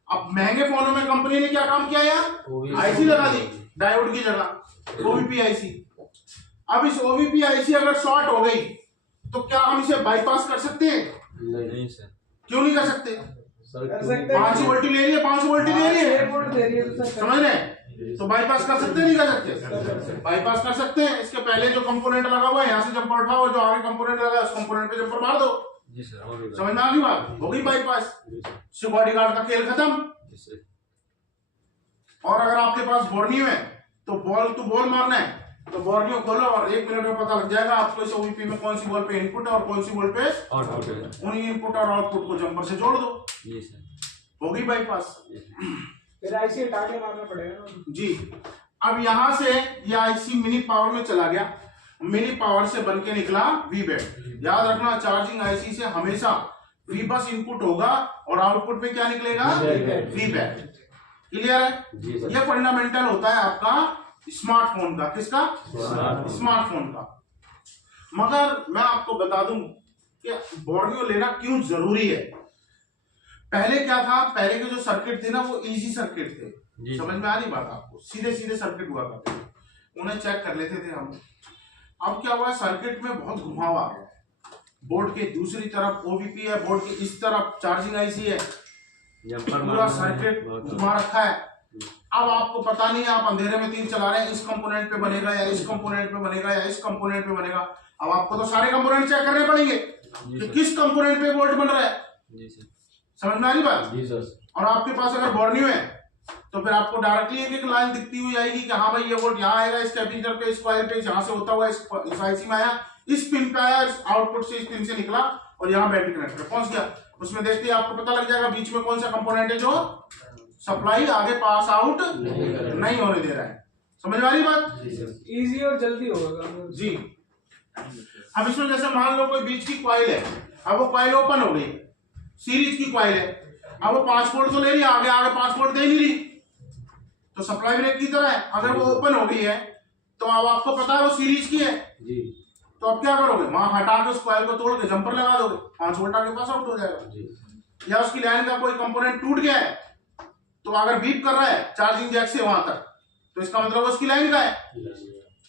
अब महंगे फोनों में कंपनी ने क्या काम किया? यार आईसी लगा दी डायोड की जगह, ओवीपी आईसी। अब इस ओवीपी आईसी अगर शॉर्ट हो गई तो क्या हम इसे बाईपास कर सकते हैं? नहीं सर। क्यों नहीं कर सकते? कर सकते 5 वोल्ट ले रही है, 5 वोल्ट ले रही है, 6 वोल्ट दे रही है तो समझ रहे? तो बाईपास कर सकते हैं नहीं कर सकते? बाईपास कर सकते हैं। इसके पहले जो कंपोनेंट लगा हुआ है यहाँ से जंपर उठाओ, जो आगे कंपोनेंट लगा है उस कंपोनेंट पे जंपर मार दो। जी सर। समझ में आ गई बात? हो गई बाईपास। सिक्योरिटी गार्ड का खेल खत्म। और अगर आपके पास बोर्नियो है तो बॉल टू बॉल मारना है, तो बोर्नियो खोलो और 1 मिनट में पता लग जाएगा आपको इस ओवीपी में कौन सी बॉल पे इनपुट है और कौन सी बॉल पे आउटपुट है। उन्हीं इनपुट और आउटपुट को जंपर से जोड़ दो, जी सर। होगी बाईपास। फिर आईसी हटा के मारना पड़ेगा ना। जी, अब यहां से ये आईसी मिनी पावर में चला गया, मिनी पावर से बन के निकला वीबैट। याद रखना चार्जिंग आईसी से हमेशा वी बस इनपुट होगा और आउटपुट पे क्या निकलेगा, वीबैट। क्लियर है? जी सर। ये फंडामेंटल होता है आपका स्मार्टफोन का। किसका? स्मार्टफोन का। मगर मैं आपको बता दूं कि बोर्नियो लेना क्यों जरूरी है। पहले क्या था, पहले के जो सर्किट थे ना वो इजी सर्किट थे, समझ में आ रही बात आपको, सीधे सीधे सर्किट हुआ करते थे, उन्हें चेक कर लेते थे हम। अब क्या हुआ, सर्किट में बहुत घुमाव आ गया। बोर्ड के दूसरी तरफ ओवीपी है, बोर्ड के इस तरफ चार्जिंग आईसी है, पूरा सर्किट घुमा रखा है। अब आपको पता नहीं है, आप अंधेरे में तीर चला रहे हैं, इस कंपोनेंट पे बनेगा या इस कंपोनेंट पे बनेगा या इस कंपोनेंट पे बनेगा। अब आपको तो सारे कंपोनेंट चेक करने पड़ेंगे कि किस कंपोनेंट पे वोल्ट बन रहा है। जी सर। समझ में आ रही बात? जी सर। और आपके पास अगर बोर्नियो है तो फिर आपको डायरेक्टली एक लाइन दिखती हुई आएगी कि हाँ भाई ये वोल्ट यहाँ आएगा, इस कैपेसिटर पे, इस कॉइल पे, यहाँ से होता हुआ इस आईसी में आया, इस पिन पे आया, इस आउटपुट से इस पिन से निकला और यहाँ बैटरी कनेक्टर पहुंच गया। उसमें देखते ही आपको पता लग जाएगा बीच में कौन सा कंपोनेंट है जो सप्लाई आगे पास आउट नहीं होने दे रहा है। समझ में आ रही बात? इजी और जल्दी होगा जी। अब इसमें जैसे मान लो कोई बीच की कॉइल है, अब वो कॉइल ओपन हो गई, सीरीज की कॉइल है, अब वो 5 वोल्ट तो ले रही है, आगे आगे 5 वोल्ट दे नहीं रही, तो सप्लाई ब्रेक की तरह है। अगर वो ओपन हो गई है तो अब आपको पता है वो सीरीज की है जी। तो अब क्या करोगे, वहां हटा के उस कॉइल को तोड़ के जंपर लगा दोगे, 5 वोल्ट आगे पास आउट हो जाएगा। या उसकी लाइन का कोई कंपोनेंट टूट गया है तो अगर बीप कर रहा है चार्जिंग जैक से वहां तक, तो इसका मतलब उसकी लाइन का है।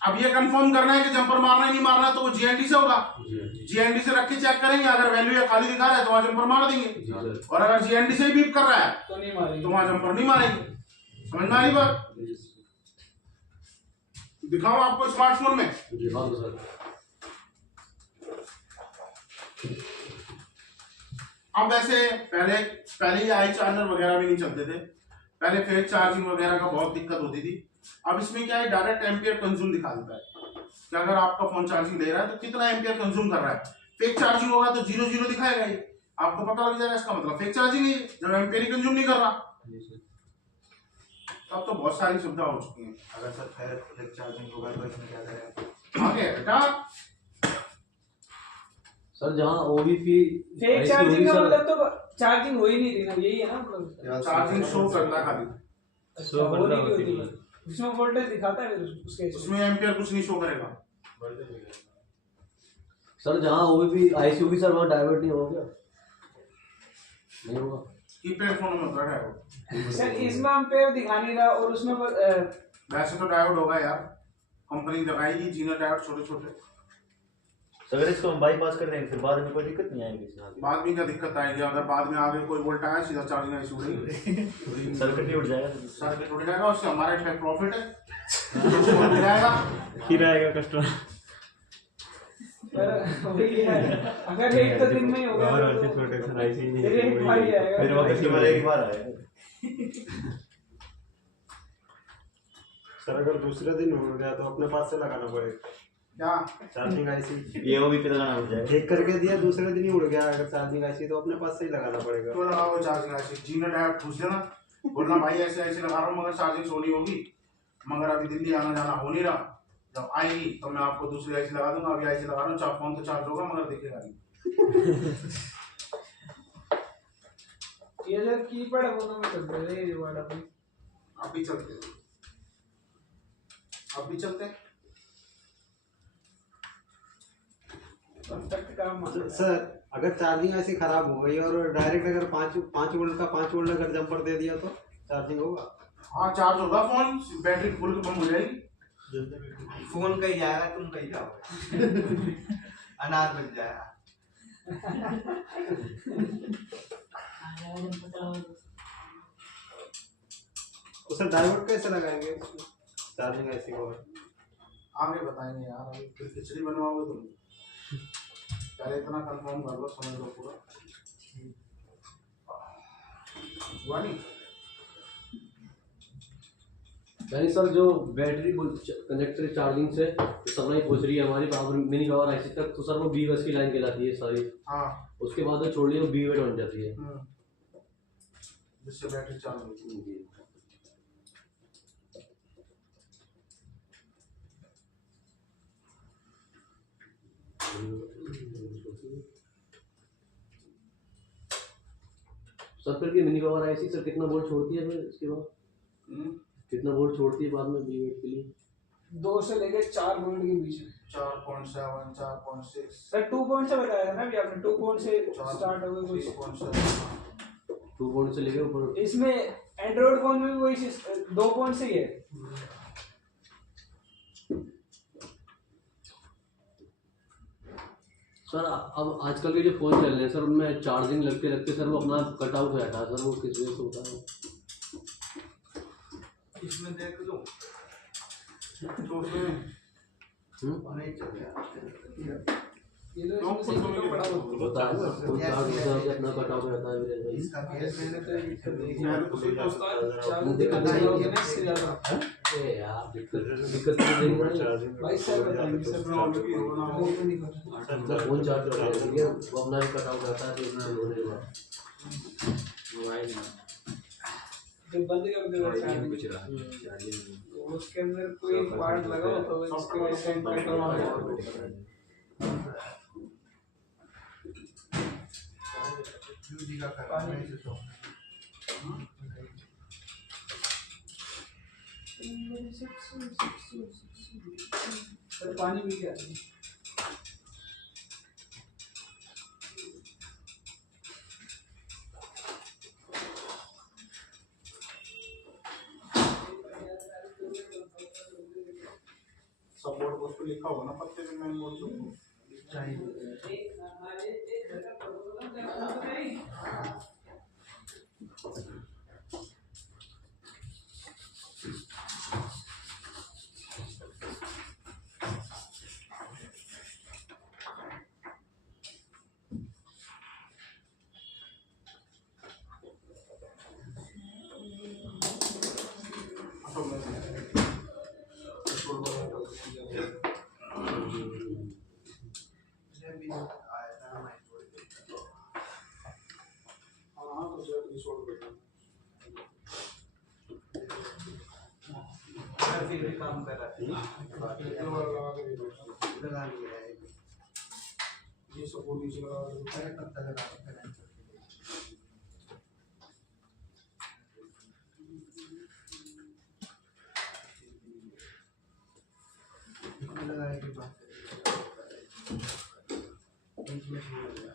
अब ये कंफर्म करना है कि जंपर मारना है नहीं मारना, तो वो जीएनडी से होगा, जीएनडी से रख के चेक करेंगे, अगर वैल्यू या खाली दिखा रहा है तो वहां जंपर मार देंगे, और अगर जीएनडी से ही बीप कर रहा है तो नहीं मारेंगे, तो वहां जंपर नहीं मारेंगे। समझ में आ रही बात? दिखाओ आपको स्मार्टफोन में। अब ऐसे पहले ये आई चार्जर वगैरह भी नहीं चलते थे, पहले फेज चार्जिंग वगैरह का बहुत दिक्कत होती थी। अब इसमें क्या है, डायरेक्ट एम्पियर कंज्यूम दिखा देता है कि अगर आपका फोन चार्जिंग ले रहा है तो कितना एम्पियर कंज्यूम कर रहा है। फेक चार्जिंग होगा तो 0 दिखाएगा, ये आपको पता लग जाएगा, इसका मतलब फेक चार्जिंग है जब एम्पियर कंज्यूम नहीं कर रहा। तब तो बहुत सारी सुविधा हो चुकी है। अगर सर फेक चार्जिंग होगा तो इसमें क्या करें? आगे बेटा, सर जहाँ ओवीपी फेक चार्जिंग का मतलब तो चार्जिंग हो ही नहीं रही ना, यही है ना मतलब, चार्जिंग शो करता है खाली, अच्छा, हो नहीं होती है, जिसमें वोल्टेज दिखाता है उसके उसमें एम्पियर कुछ नहीं शो करेगा। सर जहाँ ओवीपी आईसी होगी सर वहाँ डाइवर्ट नहीं होगा क्या? नहीं होगा। कीपैड फोन में होता है डायोड। सर इसमें एम्पियर दिखा नहीं रहा और उसमें वैसे तो डायोड होगा यार, कंपनी लगाएगी जीना डायोड छोटे छोटे। अगर इसको हम बाईपास कर देंगे फिर बाद में कोई दिक्कत नहीं आएगी इसमें? बाद में क्या दिक्कत आएगी, अगर बाद में आगे कोई वोल्ट आया सीधा चार्जिंग आईसी उड़ेगी, सर्किट ही उठ जाएगा। सर्किट उड़ जाएगा, उससे हमारा इसमें प्रॉफिट है, उड़ जाएगा, फिर आएगा कस्टमर। वही है, अगर एक तो दिन में ही हो गया और तो छोटे से आईसी नहीं फिर एक बार ही आएगा, फिर वो किसी बार एक बार आएगा। सर अगर दूसरे दिन हो गया तो अपने पास से लगाना पड़ेगा क्या चार्जिंग आईसी। ये वो भी पे लगाना पड़ जाएगा। ठीक करके दिया दूसरे दिन ही उड़ गया अगर चार्जिंग आईसी तो अपने पास से ही लगाना पड़ेगा। तो लगाओ चार्जिंग आईसी, जीना डायोड पूछ देना, बोलना भाई ऐसे ऐसे लगा रहा हूँ मगर चार्जिंग सोनी होगी, मगर अभी दिल्ली आना जाना हो नहीं रहा, जब आएगी तो मैं आपको दूसरी आईसी लगा दूंगा, अभी आईसी लगा रहा हूँ, फोन तो चार्ज होगा मगर दिखेगा नहीं। ये जब कीपैड फोनों में चलते हैं ये वाला भी, अभी चलते, अभी चलते परफेक्ट काम आता है। सर अगर चार्जिंग ऐसी खराब हो गई और डायरेक्ट अगर 5 वोल्ट का 5 वोल्ट अगर जंपर दे दिया तो चार्जिंग होगा? हाँ चार्ज होगा फोन, बैटरी फुल बंद हो जाएगी। फोन कहीं जाएगा, तुम कहीं जाओगे, अनार बन जाएगा। तो सर डायोड कैसे लगाएंगे चार्जिंग ऐसी को? आगे बताएंगे यार, अभी फिर खिचड़ी बनवाओगे तुम, पहले इतना कंफर्म कर लो, समझ लो पूरा हुआ नहीं। यानी सर जो बैटरी कनेक्टर चार्जिंग से सप्लाई पहुंच रही है हमारी पावर मिनी पावर आईसी तक, तो सर वो 20 बस की लाइन कहलाती है सारी। हाँ उसके बाद वो छोड़ लिया, वो 20 वाट बन जाती है। जिससे बैटरी चालू होती है। सर फिर मिनी पावर आईसी सर कितना वोल्ट छोड़ती है फिर इसके बाद? कितना वोल्ट छोड़ती है बाद में 20 वाट के लिए? 2 से लेके 4 वोल्ट के बीच में। 4.7 4.6 सर 2 पॉइंट से बताया था ना अभी आपने, 2 पॉइंट से स्टार्ट हो गई कोई 3.7। 2 वोल्ट से लेके ऊपर। इसमें एंड्रॉइड फोन में भी वही 2 पॉइंट से ही है। सर अब आजकल के जो फोन चल रहे हैं सर, उनमें चार्जिंग लगते लगते सर वो अपना कट आउट हो जाता है सर, वो किस वजह से होता है? इसमें देख लो तो उसमें नहीं चल रहा ये तो इसमें से तो बड़ा होता है ना, तो चार्ज होता है अपना कट आउट हो जाता है मेरे भाई। इसका केस मैंने तो यार उसी तो दिक्कत नहीं होगी ना इससे ज्यादा। अरे यार दिक्कत तो नहीं है भाई सर बताइए सर, प्रॉब्लम की होना हो तो नहीं कर सर, फोन चार्ज हो गया वो अपना भी कट आउट रहता है तो इसमें होने के बाद मोबाइल तो बंद कर दो चार्जिंग, उसके अंदर कोई पार्ट लगाओ तो इसके वजह से कट ऑफ यूजी का करना है तो सर पानी भी क्या सपोर्ट उस पर लिखा होगा ना पत्ते में मैंने बोल दूँ फिर भी काम कर रहा लगा लिया है ये सपोर्ट नीचे लगा अरे कब तक लगा सकते हैं लगाने के बाद बीच में हो गया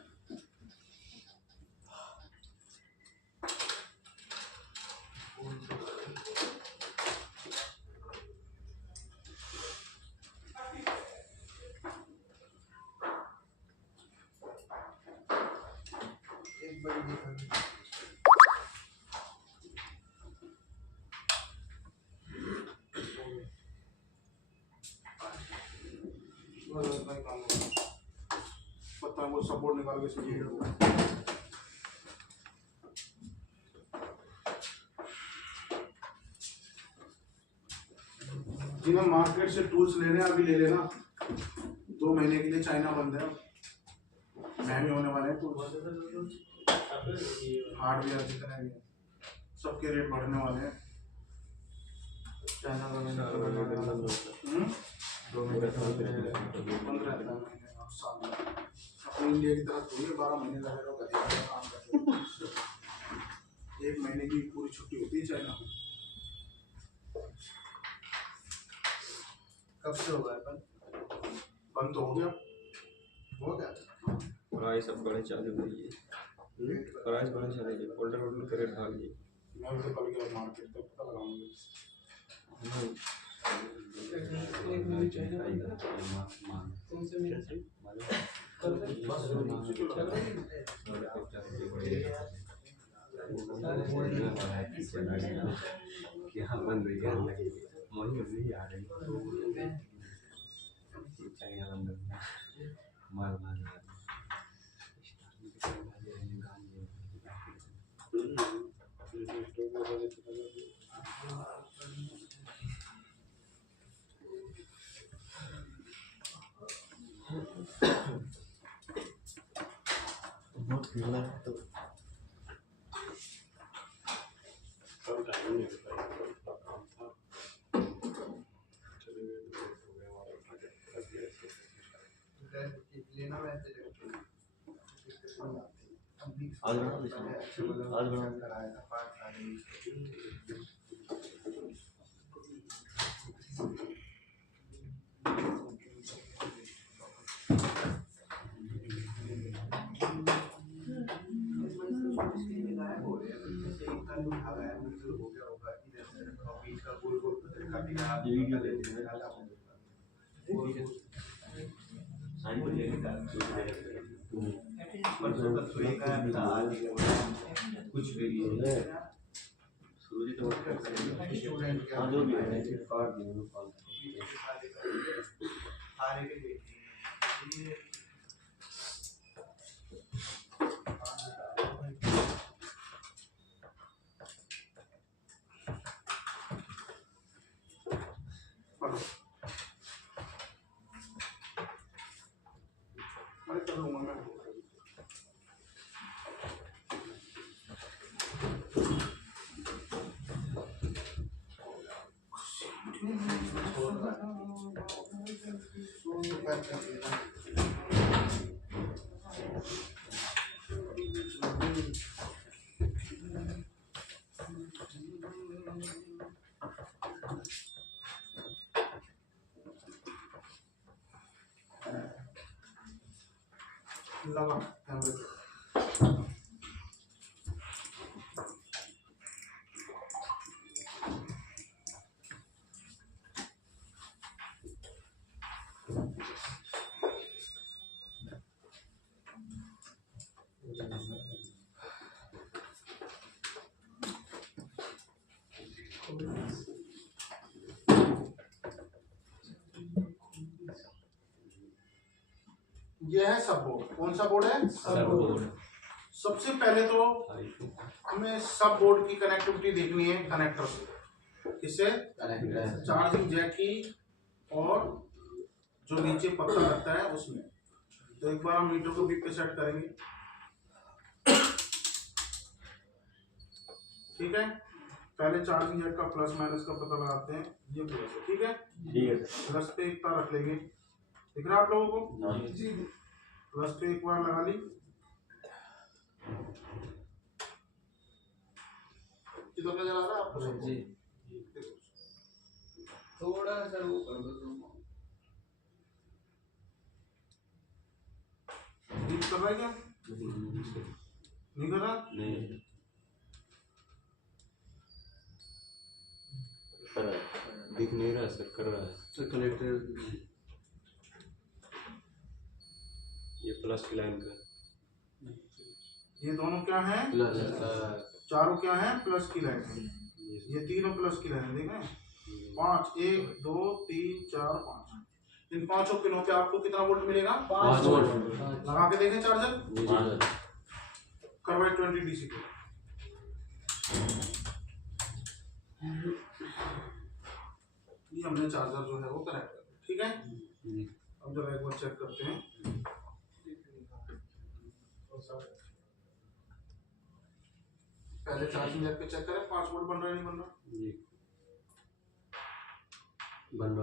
एक बड़ी दिखानी पत्ता वो सपोर्ट निकाल के इसमें जिन्हें मार्केट से टूल्स लेने अभी ले लेना 2 महीने के लिए चाइना बंद है महंगे होने वाले हैं टूल्स हार्डवेयर जितने भी हैं सबके रेट बढ़ने वाले हैं चाइना का 15 साल में अपने इंडिया की तरफ थोड़ी 12 महीने लगेगा काम करते 1 महीने की पूरी छुट्टी होती है चाइना में। कब से होगा बंद तो हो गया प्राइस अब बढ़े चालू हुई है, प्राइस बढ़े चले गए, ऑर्डर ऑर्डर करे ढाल लिए। मैं तो कल गया मार्केट तक पता लगाऊंगा एक मिनट चाहिए कौन से मिनट क्या बन रही है मोही नहीं आ रही चाइना बंद मार मार लेना मैं आज बना आज बना कराया था 5 साल साइन को लेके परसों तक सोएगा आज कुछ भी सूरज तो स्टूडेंट हाँ जो भी है कार्ड दिए कॉल सारे के देखिए मैं कर लूंगा मैं लगा कैमरे पे। ये है सब बोर्ड। कौन सा बोर्ड है? सब बोर्ड। सबसे पहले तो हमें सब बोर्ड की कनेक्टिविटी देखनी है कनेक्टर से। किससे? चार्जिंग जैक की और जो नीचे पत्ता लगता है उसमें। तो एक बार हम मीटर को बीप पे सेट करेंगे। ठीक है, पहले चार्जिंग जैक का प्लस माइनस का पता लगाते हैं। ये प्लस है, ठीक है। प्लस पे एक तार रख लेंगे, दिख रहा है आप लोगों को? जी। प्लस पे एक बार लगा ली, इधर नजर आ रहा है आपको सबको? जी। थोड़ा सा वो कर दो। बीप कर रहा है क्या? नहीं कर रहा? नहीं कर रहा है दिख नहीं रहा सर कर रहा है तो कनेक्टर ये प्लस की लाइन का ये दोनों क्या है? चारों क्या है? प्लस की लाइन है। ये तीनों प्लस की लाइन है, देख रहे हैं? 5 1 2 3 4 5। इन पांचों पिनों पे आपको कितना वोल्ट मिलेगा? 5 वोल्ट। लगा के देखें चार्जर, करवाए 20 डीसी पे। ये हमने चार्जर जो है वो कनेक्ट कर दिया, ठीक है। अब जरा एक बार चेक करते हैं। पहले चार्जिंग जैक पे चेक करें 5 वोल्ट बन रहा है नहीं बन रहा?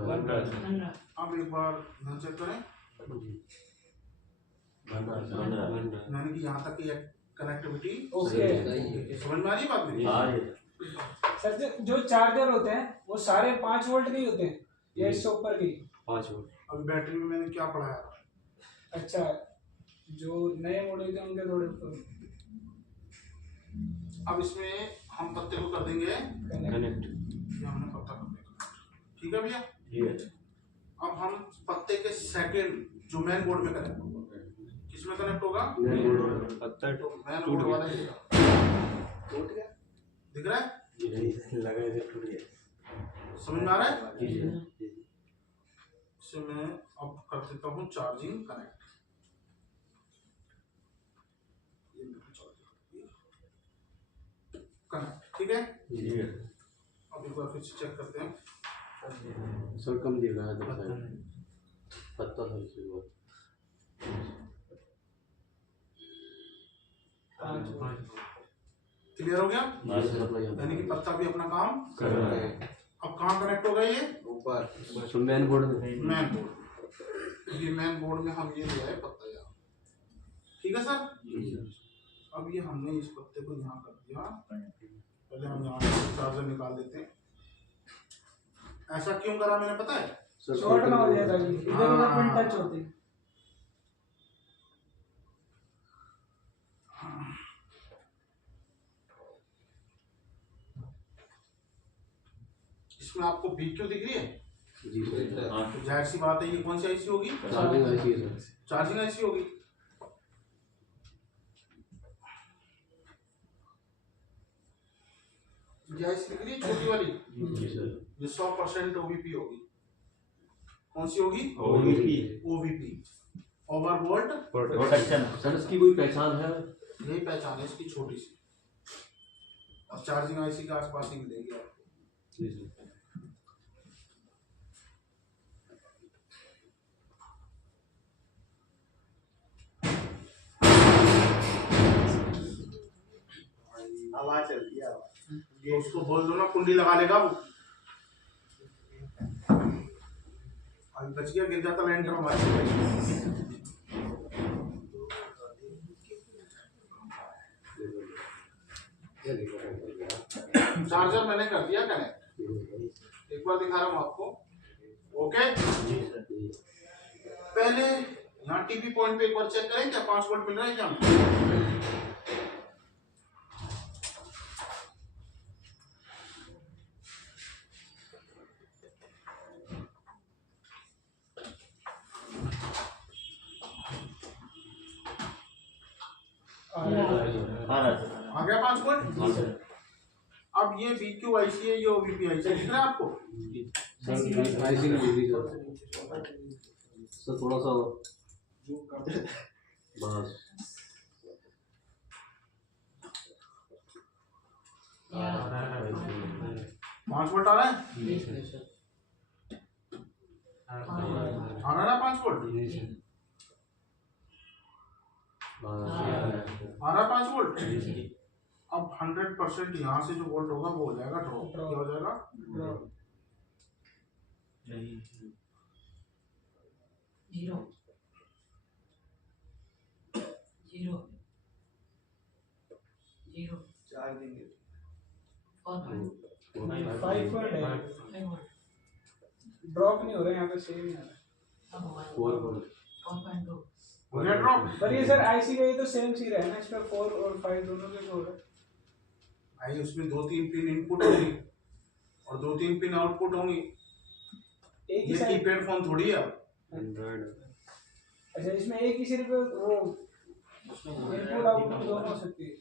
बन रहा है। अब एक बार यहाँ चेक करें, यानी कि यहाँ तक की कनेक्टिविटी ओके। समझ में आ रही है बात मेरी? सर जो चार्जर होते हैं वो सारे 5 वोल्ट के ही होते हैं या इससे ऊपर के? 5 वोल्ट। अभी बैटरी में मैंने क्या पढ़ाया? अच्छा, जो नए मॉडल के उनके थोड़े ऊपर। अब इसमें हम पत्ते को कर देंगे कनेक्ट। ये हमने पत्ता कर देगा, ठीक है भैया। ठीक है अब हम पत्ते के सेकंड जो मेन बोर्ड में कनेक्ट होगा, किसमें कनेक्ट होगा? पत्ता मेन बोर्ड वाला ही होगा। टूट गया, दिख रहा है? लगा है टूट गया समझ में आ रहा है? इसे मैं अब कर देता हूँ चार्जिंग कनेक्ट। कनेक्ट, ठीक है। अब एक बार फिर से चेक करते हैं। सर कम दिख रहा है पत्ता था इसके बाद। क्लियर हो गया? सप्लाई यानी कि पत्ता भी अपना काम कर रहा है। अब कहाँ कनेक्ट होगा ये? ऊपर तो मेन बोर्ड में मैन बोर्ड। ये मैन बोर्ड में हम ये लिया है पत्ता यार, ठीक है सर। अब ये हमने इस पत्ते को यहाँ कर दिया, पहले हम यहाँ से चार्जर निकाल देते हैं। ऐसा क्यों करा मैंने पता है? शॉर्ट ना हो जाए ताकि इधर उधर पिन टच होती। इसमें आपको BQ दिख रही है? जी सर। तो जाहिर सी बात है ये कौन सी आईसी होगी? चार्जिंग आईसी है सर। चार्जिंग आईसी होगी। ये आईसी दिख रही है छोटी वाली? जी सर। ये 100% OVP होगी। कौन सी होगी? OVP, over volt protection. Sir इसकी कोई पहचान है? यही पहचान है इसकी छोटी सी, और चार्जिंग आईसी के आसपास ही मिलेगी आपको। जी सर। आवाज चलती है आवाज। ये उसको बोल दो ना कुंडी लगा लेगा वो। अभी बच गया, गिर जाता लैंडर हमारे। चार्जर मैंने कर दिया कनेक्ट, एक बार दिखा रहा हूँ आपको। ओके, पहले यहाँ टीपी पॉइंट पे एक बार चेक करें क्या 5 वोल्ट मिल रहा है क्या? आ गया 5 वोल्ट। अब ये BQ आईसी है, ये OVP आईसी दिख रहा है आपको? सर आईसी में बिजली सर थोड़ा सा बस 5 वोल्ट आ रहा है? आ रहा है ना 5 वोल्ट? आ रहा है 5 वोल्ट। अब 100% यहाँ से जो वोल्ट होगा वो हो जाएगा ड्रॉप। क्या हो जाएगा? Zero zero zero charging 5 volt है, ड्रॉप नहीं हो रहा है यहाँ पे, सेम ही आ रहा है। 4 वोल्ट 4.2 हो गया ड्रॉप। पर ये सर आईसी का ये तो सेम सी रहा है ना, इसमें 4 और 5 दोनों के हो रहा है। आई उसमें 2-3 पिन इनपुट होंगी और 2-3 पिन आउटपुट होंगी। एक ही ये साइड। कीपैड फोन थोड़ी है। अच्छा, इसमें एक ही सिर्फ वो इनपुट आउटपुट दोनों हो सकती है।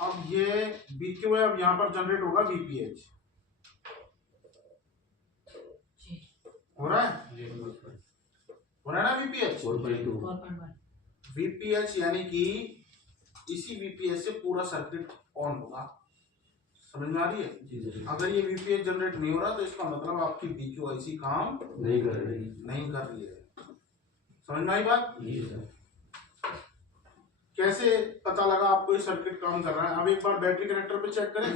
अब ये BQ है, अब यहाँ पर जनरेट होगा VPH। हो रहा है? हो रहा है ना VPH? 4.2 VPH यानी कि इसी VPH से पूरा सर्किट ऑन होगा। समझ में आ रही है? अगर ये VPH जनरेट नहीं हो रहा तो इसका मतलब आपकी BQ IC काम नहीं कर रही। नहीं कर रही है। समझ में आई बात? कैसे पता लगा आपको ये सर्किट काम कर रहा है? अब एक बार बैटरी कनेक्टर पे चेक करें।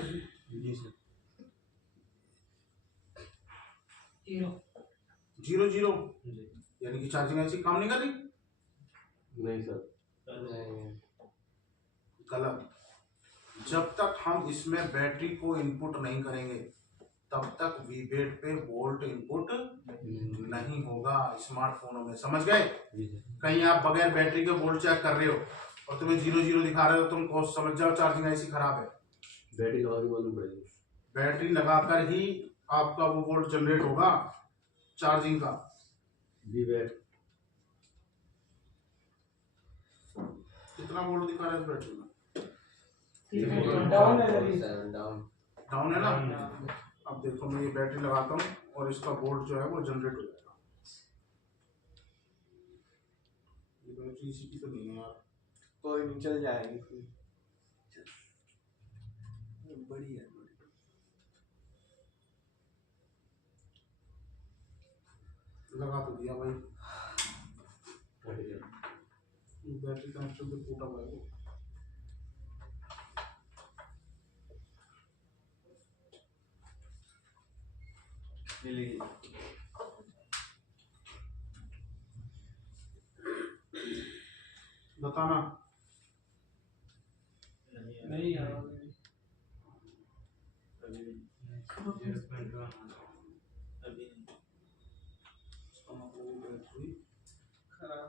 जीरो 0 यानी कि चार्जिंग IC काम नहीं कर रही। नहीं सर। गलत। जब तक हम इसमें बैटरी को इनपुट नहीं करेंगे तब तक वीबेट पे वोल्ट इनपुट नहीं होगा स्मार्टफोनों में। समझ गए? कहीं आप बगैर बैटरी के वोल्ट चेक कर रहे हो और तुम्हें 0 दिखा रहे हो, तुम को समझ जाओ चार्जिंग IC खराब है। बैटरी लगा के मालूम पड़ेगी। बैटरी लगाकर ही आपका वो वोल्ट जनरेट होगा चार्जिंग का। वीबेट कितना वोल्ट दिखा रहा है इस बैटरी में? डाउन है जरी। डाउन है ना? अब देखो मैं ये बैटरी लगाता हूँ और इसका वोल्ट जो है वो जनरेट हो जाएगा। ये बैटरी इसी की तो नहीं है यार। तो नहीं चल जाएगी बढ़िया। लगा तो दिया भाई। बैटरी कनेक्शन तो टूटा हुआ है वो। मिलेगी। बताना। नहीं यार खराब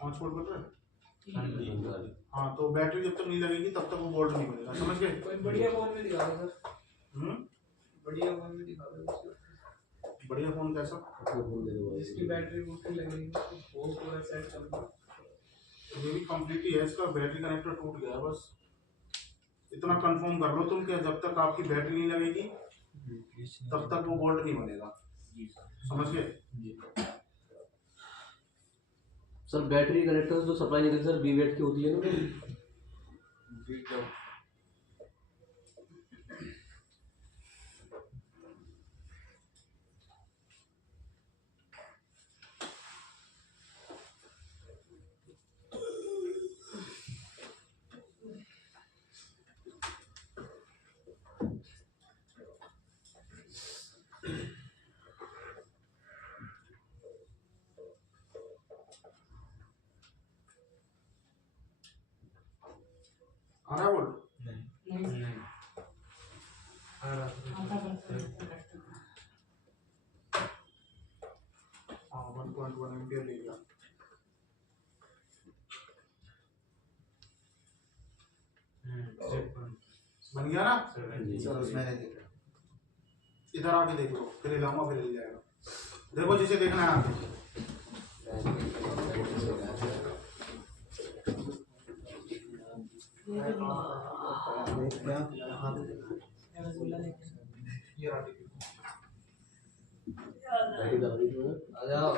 5 वोल्ट बन रहा है। हाँ तो बैटरी जब तक नहीं लगेगी तब तक वो वोल्ट नहीं बनेगा, समझ गए? कोई बढ़िया फोन में दिखा दो सर, हम्म, बढ़िया फोन में दिखा दो बढ़िया फोन कैसा? जिसकी बैटरी बुकिंग लगेगी वो पूरा सेट चलता ये भी कंप्लीट ही है, इसका बैटरी कनेक्टर टूट गया है बस। इतना कंफर्म कर लो तुम कि जब तक आपकी बैटरी नहीं लगेगी तब तक वो वोल्ट नहीं बनेगा, समझ गए? सर बैटरी कनेक्टर जो सप्लाई निकलती है सर वीवेट की होती है ना, आ रहा है वोल्ट? नहीं आता करता हाँ 1.1 एम्पियर ले लिया। बन गया ना? सर उसमें नहीं दिख रहा। इधर आके देख लो, फिर हिलाऊंगा फिर हिल जाएगा। देखो जिसे देखना है आगे। ये रहा टिकट। आ जाओ।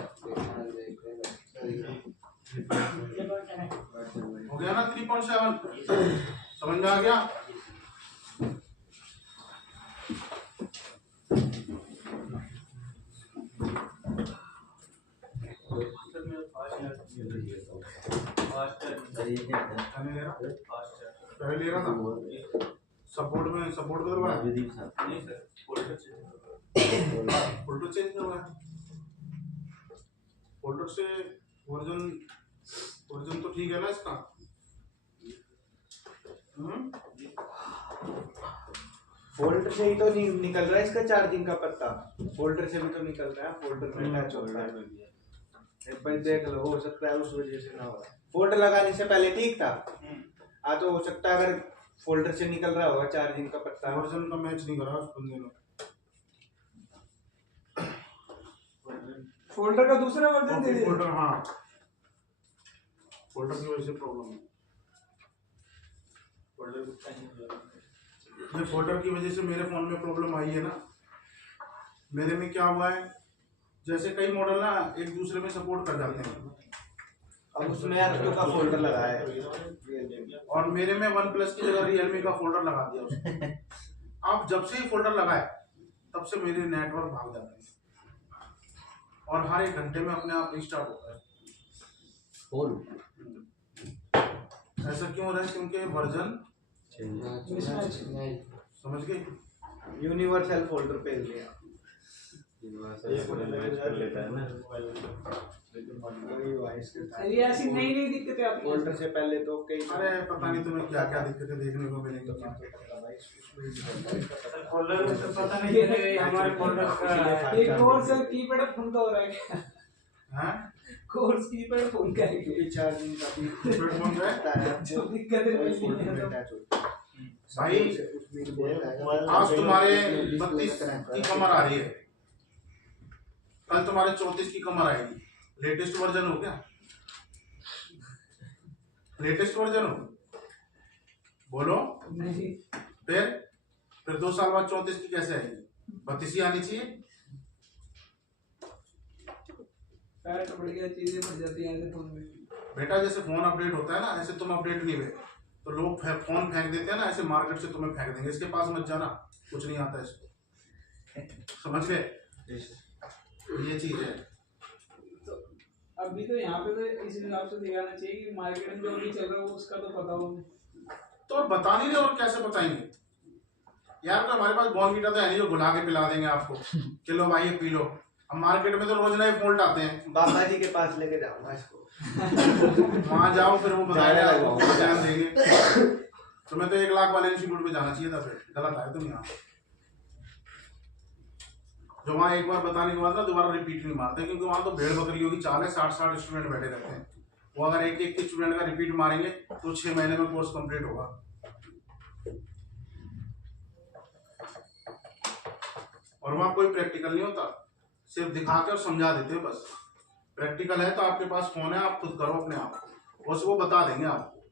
हो गया ना 3.7? समझ में आ गया? पहले ले रहा था सपोर्ट में, सपोर्ट करवाया फोल्डर चेंज करवाया। फोल्डर से वर्जन तो ठीक है ना इसका? फोल्डर से ही तो नहीं निकल रहा है इसका चार्जिंग का पत्ता, फोल्डर से भी तो निकल रहा है, फोल्डर में अटैच होता है। एक बार देख लो, हो सकता है उस वजह से ना हो रहा है। फोल्डर लगाने से पहले ठीक था, तो हो सकता है अगर फोल्डर से निकल रहा होगा चार्जिंग का पत्ता। वर्जन का मैच नहीं करा उस बंदे ने। फोल्डर का दूसरा वर्जन दे दिया। फोल्डर, हाँ फोल्डर की वजह से प्रॉब्लम है। ये फोल्डर की वजह से मेरे फोन में प्रॉब्लम आई है ना। मेरे में क्या हुआ है, जैसे कई मॉडल ना एक दूसरे में सपोर्ट कर जाते हैं, अब उसमें आपके का फोल्डर लगा है और मेरे में वन प्लस की जगह रियलमी का फोल्डर लगा दिया उसने। अब जब से ही फोल्डर लगाए तब से मेरे नेटवर्क भाग जाते हैं और हर 1 घंटे में अपने आप रिस्टार्ट होता है फोन। ऐसा क्यों हो रहा है? क्योंकि वर्जन समझ गए? यूनिवर्सल फोल्डर पे लिया। ये ऐसी नई नई दिक्कतें आती हैं। फोल्डर से पहले तो कई अरे पता नहीं तुम्हें क्या क्या दिक्कतें देखने को मिलेंगी। फोल्डर में तो पता नहीं है हमारे फोल्डर का एक और सर कीपैड फोन का हो रहा है क्या? हैं? कोर्स कीपैड फोन का है क्या? चार्जिंग का भी प्लेटफॉर्म है जो दिक्कतें मिलती फोल्डर में हैं अटैच होता है। भाई। आज तुम्हारे 32 की कमर आ रही है, कल तुम्हारे 34 की कमर आएगी। लेटेस्ट वर्जन हो क्या? लेटेस्ट वर्जन हो? बोलो। नहीं फिर 2 साल बाद 34 की कैसे आएगी? 32 ही आनी चाहिए। पैर तो बढ़िया चीजें बढ़ जाती हैं ऐसे फोन में। बेटा जैसे फोन अपडेट होता है ना, ऐसे तुम अपडेट नहीं हुए तो लोग फोन फेंक देते हैं ना, ऐसे मार्केट से तुम्हें फेंक देंगे। इसके पास मत जाना, कुछ नहीं आता इसको, समझ गए? ये चीज है। अभी तो यहाँ पे तो इस हिसाब से दिखाना चाहिए कि मार्केट में जो अभी चल रहा है वो उसका तो पता हो। तो बता नहीं रहे और कैसे बताएंगे यार? तो हमारे पास बॉर्नवीटा तो है नहीं जो घुला के पिला देंगे आपको कि लो भाई ये पी लो। अब मार्केट में तो रोज नए फोल्ट आते हैं। बाबा जी के पास लेके जाऊंगा इसको। वहां जाओ फिर वो बताएंगे आपको, एग्जाम देंगे। तुम्हें तो 1 लाख वाले इंस्टीट्यूट में जाना चाहिए था, फिर गलत आए तुम यहाँ। जो वहाँ एक बार बताने के बाद ना दोबारा रिपीट नहीं मारते, क्योंकि वहाँ तो भेड़ बकरियों की चाल है। 60 स्टूडेंट बैठे रहते हैं। वो अगर एक स्टूडेंट का रिपीट मारेंगे तो 6 महीने में कोर्स कंप्लीट होगा। और वहाँ कोई प्रैक्टिकल नहीं होता, सिर्फ दिखा के और समझा देते हैं बस। प्रैक्टिकल है तो आपके पास फोन है, आप खुद करो अपने आप, बस वो बता देंगे आपको।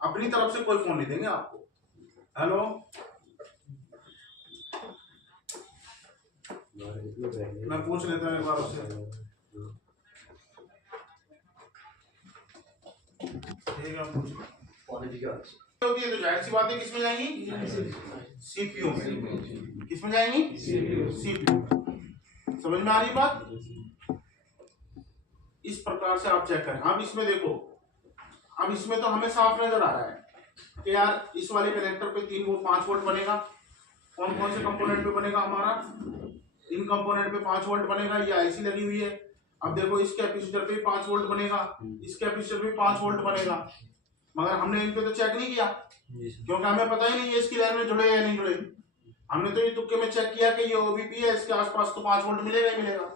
अपनी तरफ से कोई फोन नहीं देंगे आपको। हेलो, मैं पूछ लेता हूँ एक बार उससे। ठीक है, होती है तो जाहिर सी बात है किसमें जाएंगी? सीपीयू में। किसमें जाएंगी? सीपीयू। समझ में आ रही बात? इस प्रकार से आप चेक करें। अब इसमें देखो, अब इसमें तो हमें साफ नजर आ रहा है कि यार इस वाले कनेक्टर पे 5 वोल्ट बनेगा। कौन कौन से कंपोनेंट पे बनेगा हमारा? इन कंपोनेंट पे 5 वोल्ट बनेगा, ये आईसी लगी हुई है। अब देखो इस कैपेसिटर पे 5 वोल्ट बनेगा, इस कैपेसिटर पे 5 वोल्ट बनेगा। मगर हमने इन पे तो चेक नहीं किया, क्योंकि हमें पता ही नहीं है इसकी लाइन में जुड़े या नहीं जुड़े। हमने तो ये तुक्के में चेक किया कि ये ओबीपी है, इसके आसपास तो 5 वोल्ट मिलेगा ही मिलेगा।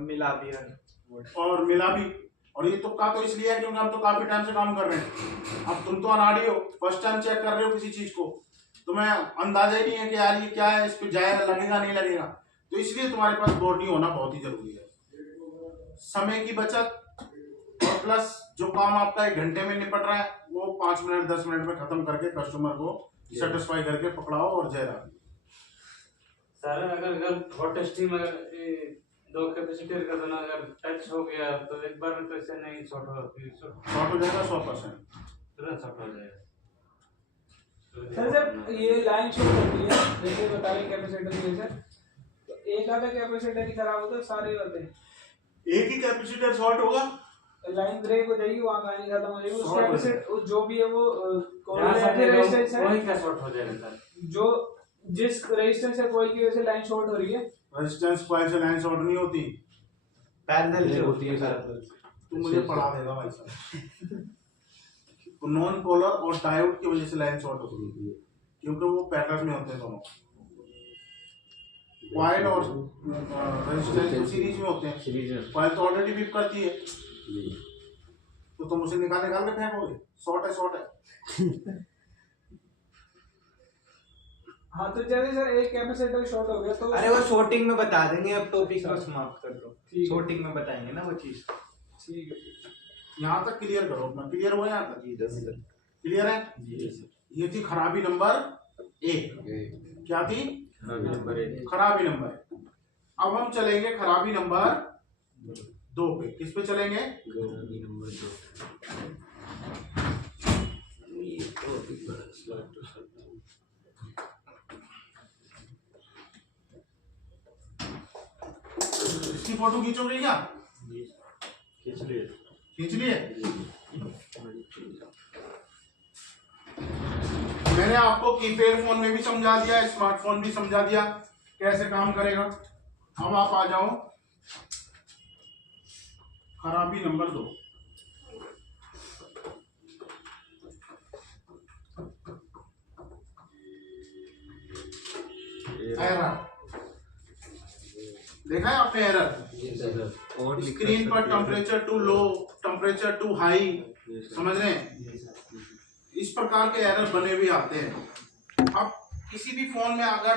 मिला भी है और मिला भी। और ये तुक्का तो इसलिए है क्योंकि हम तो काफी टाइम से काम कर रहे हैं। अब तुम तो अनाड़ी हो, फर्स्ट टाइम चेक कर रहे हो किसी चीज को, तुम्हें अंदाजा ही नहीं है कि यार ये क्या है, इस पे जाएगा लगेगा नहीं लगेगा। तो इसलिए तुम्हारे पास बोर्ड नहीं होना बहुत ही जरूरी है। समय की बचत और प्लस जो काम आपका 1 घंटे में निपट रहा है वो 5 मिनट 10 मिनट में खत्म करके कस्टमर को सेटिस्फाई करके पकड़ाओ और जय राम। सर अगर हॉट स्टीम अगर 2 कैपेसिटर का दोनों अगर टच हो गया तो एक बार में तो ऐसे नहीं शॉर्ट हो जाएगा 100%। तुरंत शॉर्ट हो जाएगा। सर जब ये लाइन शॉर्ट होती है, जैसे बताइए कैपेसिटर की वजह से, तो एक आधा कैपेसिटर ही खराब होता है, सारे होते हैं। एक ही कैपेसिटर शॉर्ट होगा, लाइन ब्रेक हो जाएगी, वहाँ लाइन खत्म हो जाएगी। उस कैपेसिटर जो भी है वो रेजिस्टेंस है, वही का शॉर्ट हो जाएगा सर। जो जिस रेजिस्टेंस से कोई की वजह से लाइन शॉर्ट हो रही है, रेजिस्टेंस कॉइल से लाइन शॉर्ट नहीं होती, पैरेलल से होती है सर। तू मुझे पढ़ा देगा भाई साहब। नॉन पोलर और डायोड की वजह से लाइन शॉर्ट होती है, क्योंकि वो पैटर्न में होते हैं दोनों। कॉइल और रेजिस्टेंस तो सीरीज में होते हैं। कॉइल तो ऑलरेडी बीप करती है, तो तुम उसे निकाल के फेंकोगे, शॉर्ट है। हाँ तो जैसे सर एक कैपेसिटर शॉर्ट हो गया तो अरे वो शॉर्टिंग में बता देंगे। अब टॉपिक को समाप्त कर दो, शॉर्टिंग में बताएंगे ना वो चीज। ठीक है, यहाँ तक क्लियर करो अपना। क्लियर हो यहाँ तक? क्लियर है? ये थी खराबी नंबर 1। क्या थी? खराबी नंबर 1। अब हम चलेंगे खराबी नंबर 2 पे। किस पे चलेंगे? इसकी फोटो खींचोगे क्या? खींच लिए। मैंने आपको कीपैड फोन में भी समझा दिया, स्मार्टफोन भी समझा दिया कैसे काम करेगा। अब आप आ जाओ खराबी नंबर 2। एरर देखा है आपने? एरर स्क्रीन पर temperature too low, temperature too high, समझ रहे हैं? इस प्रकार के एरर बने हुए आते हैं। अब किसी भी फोन में अगर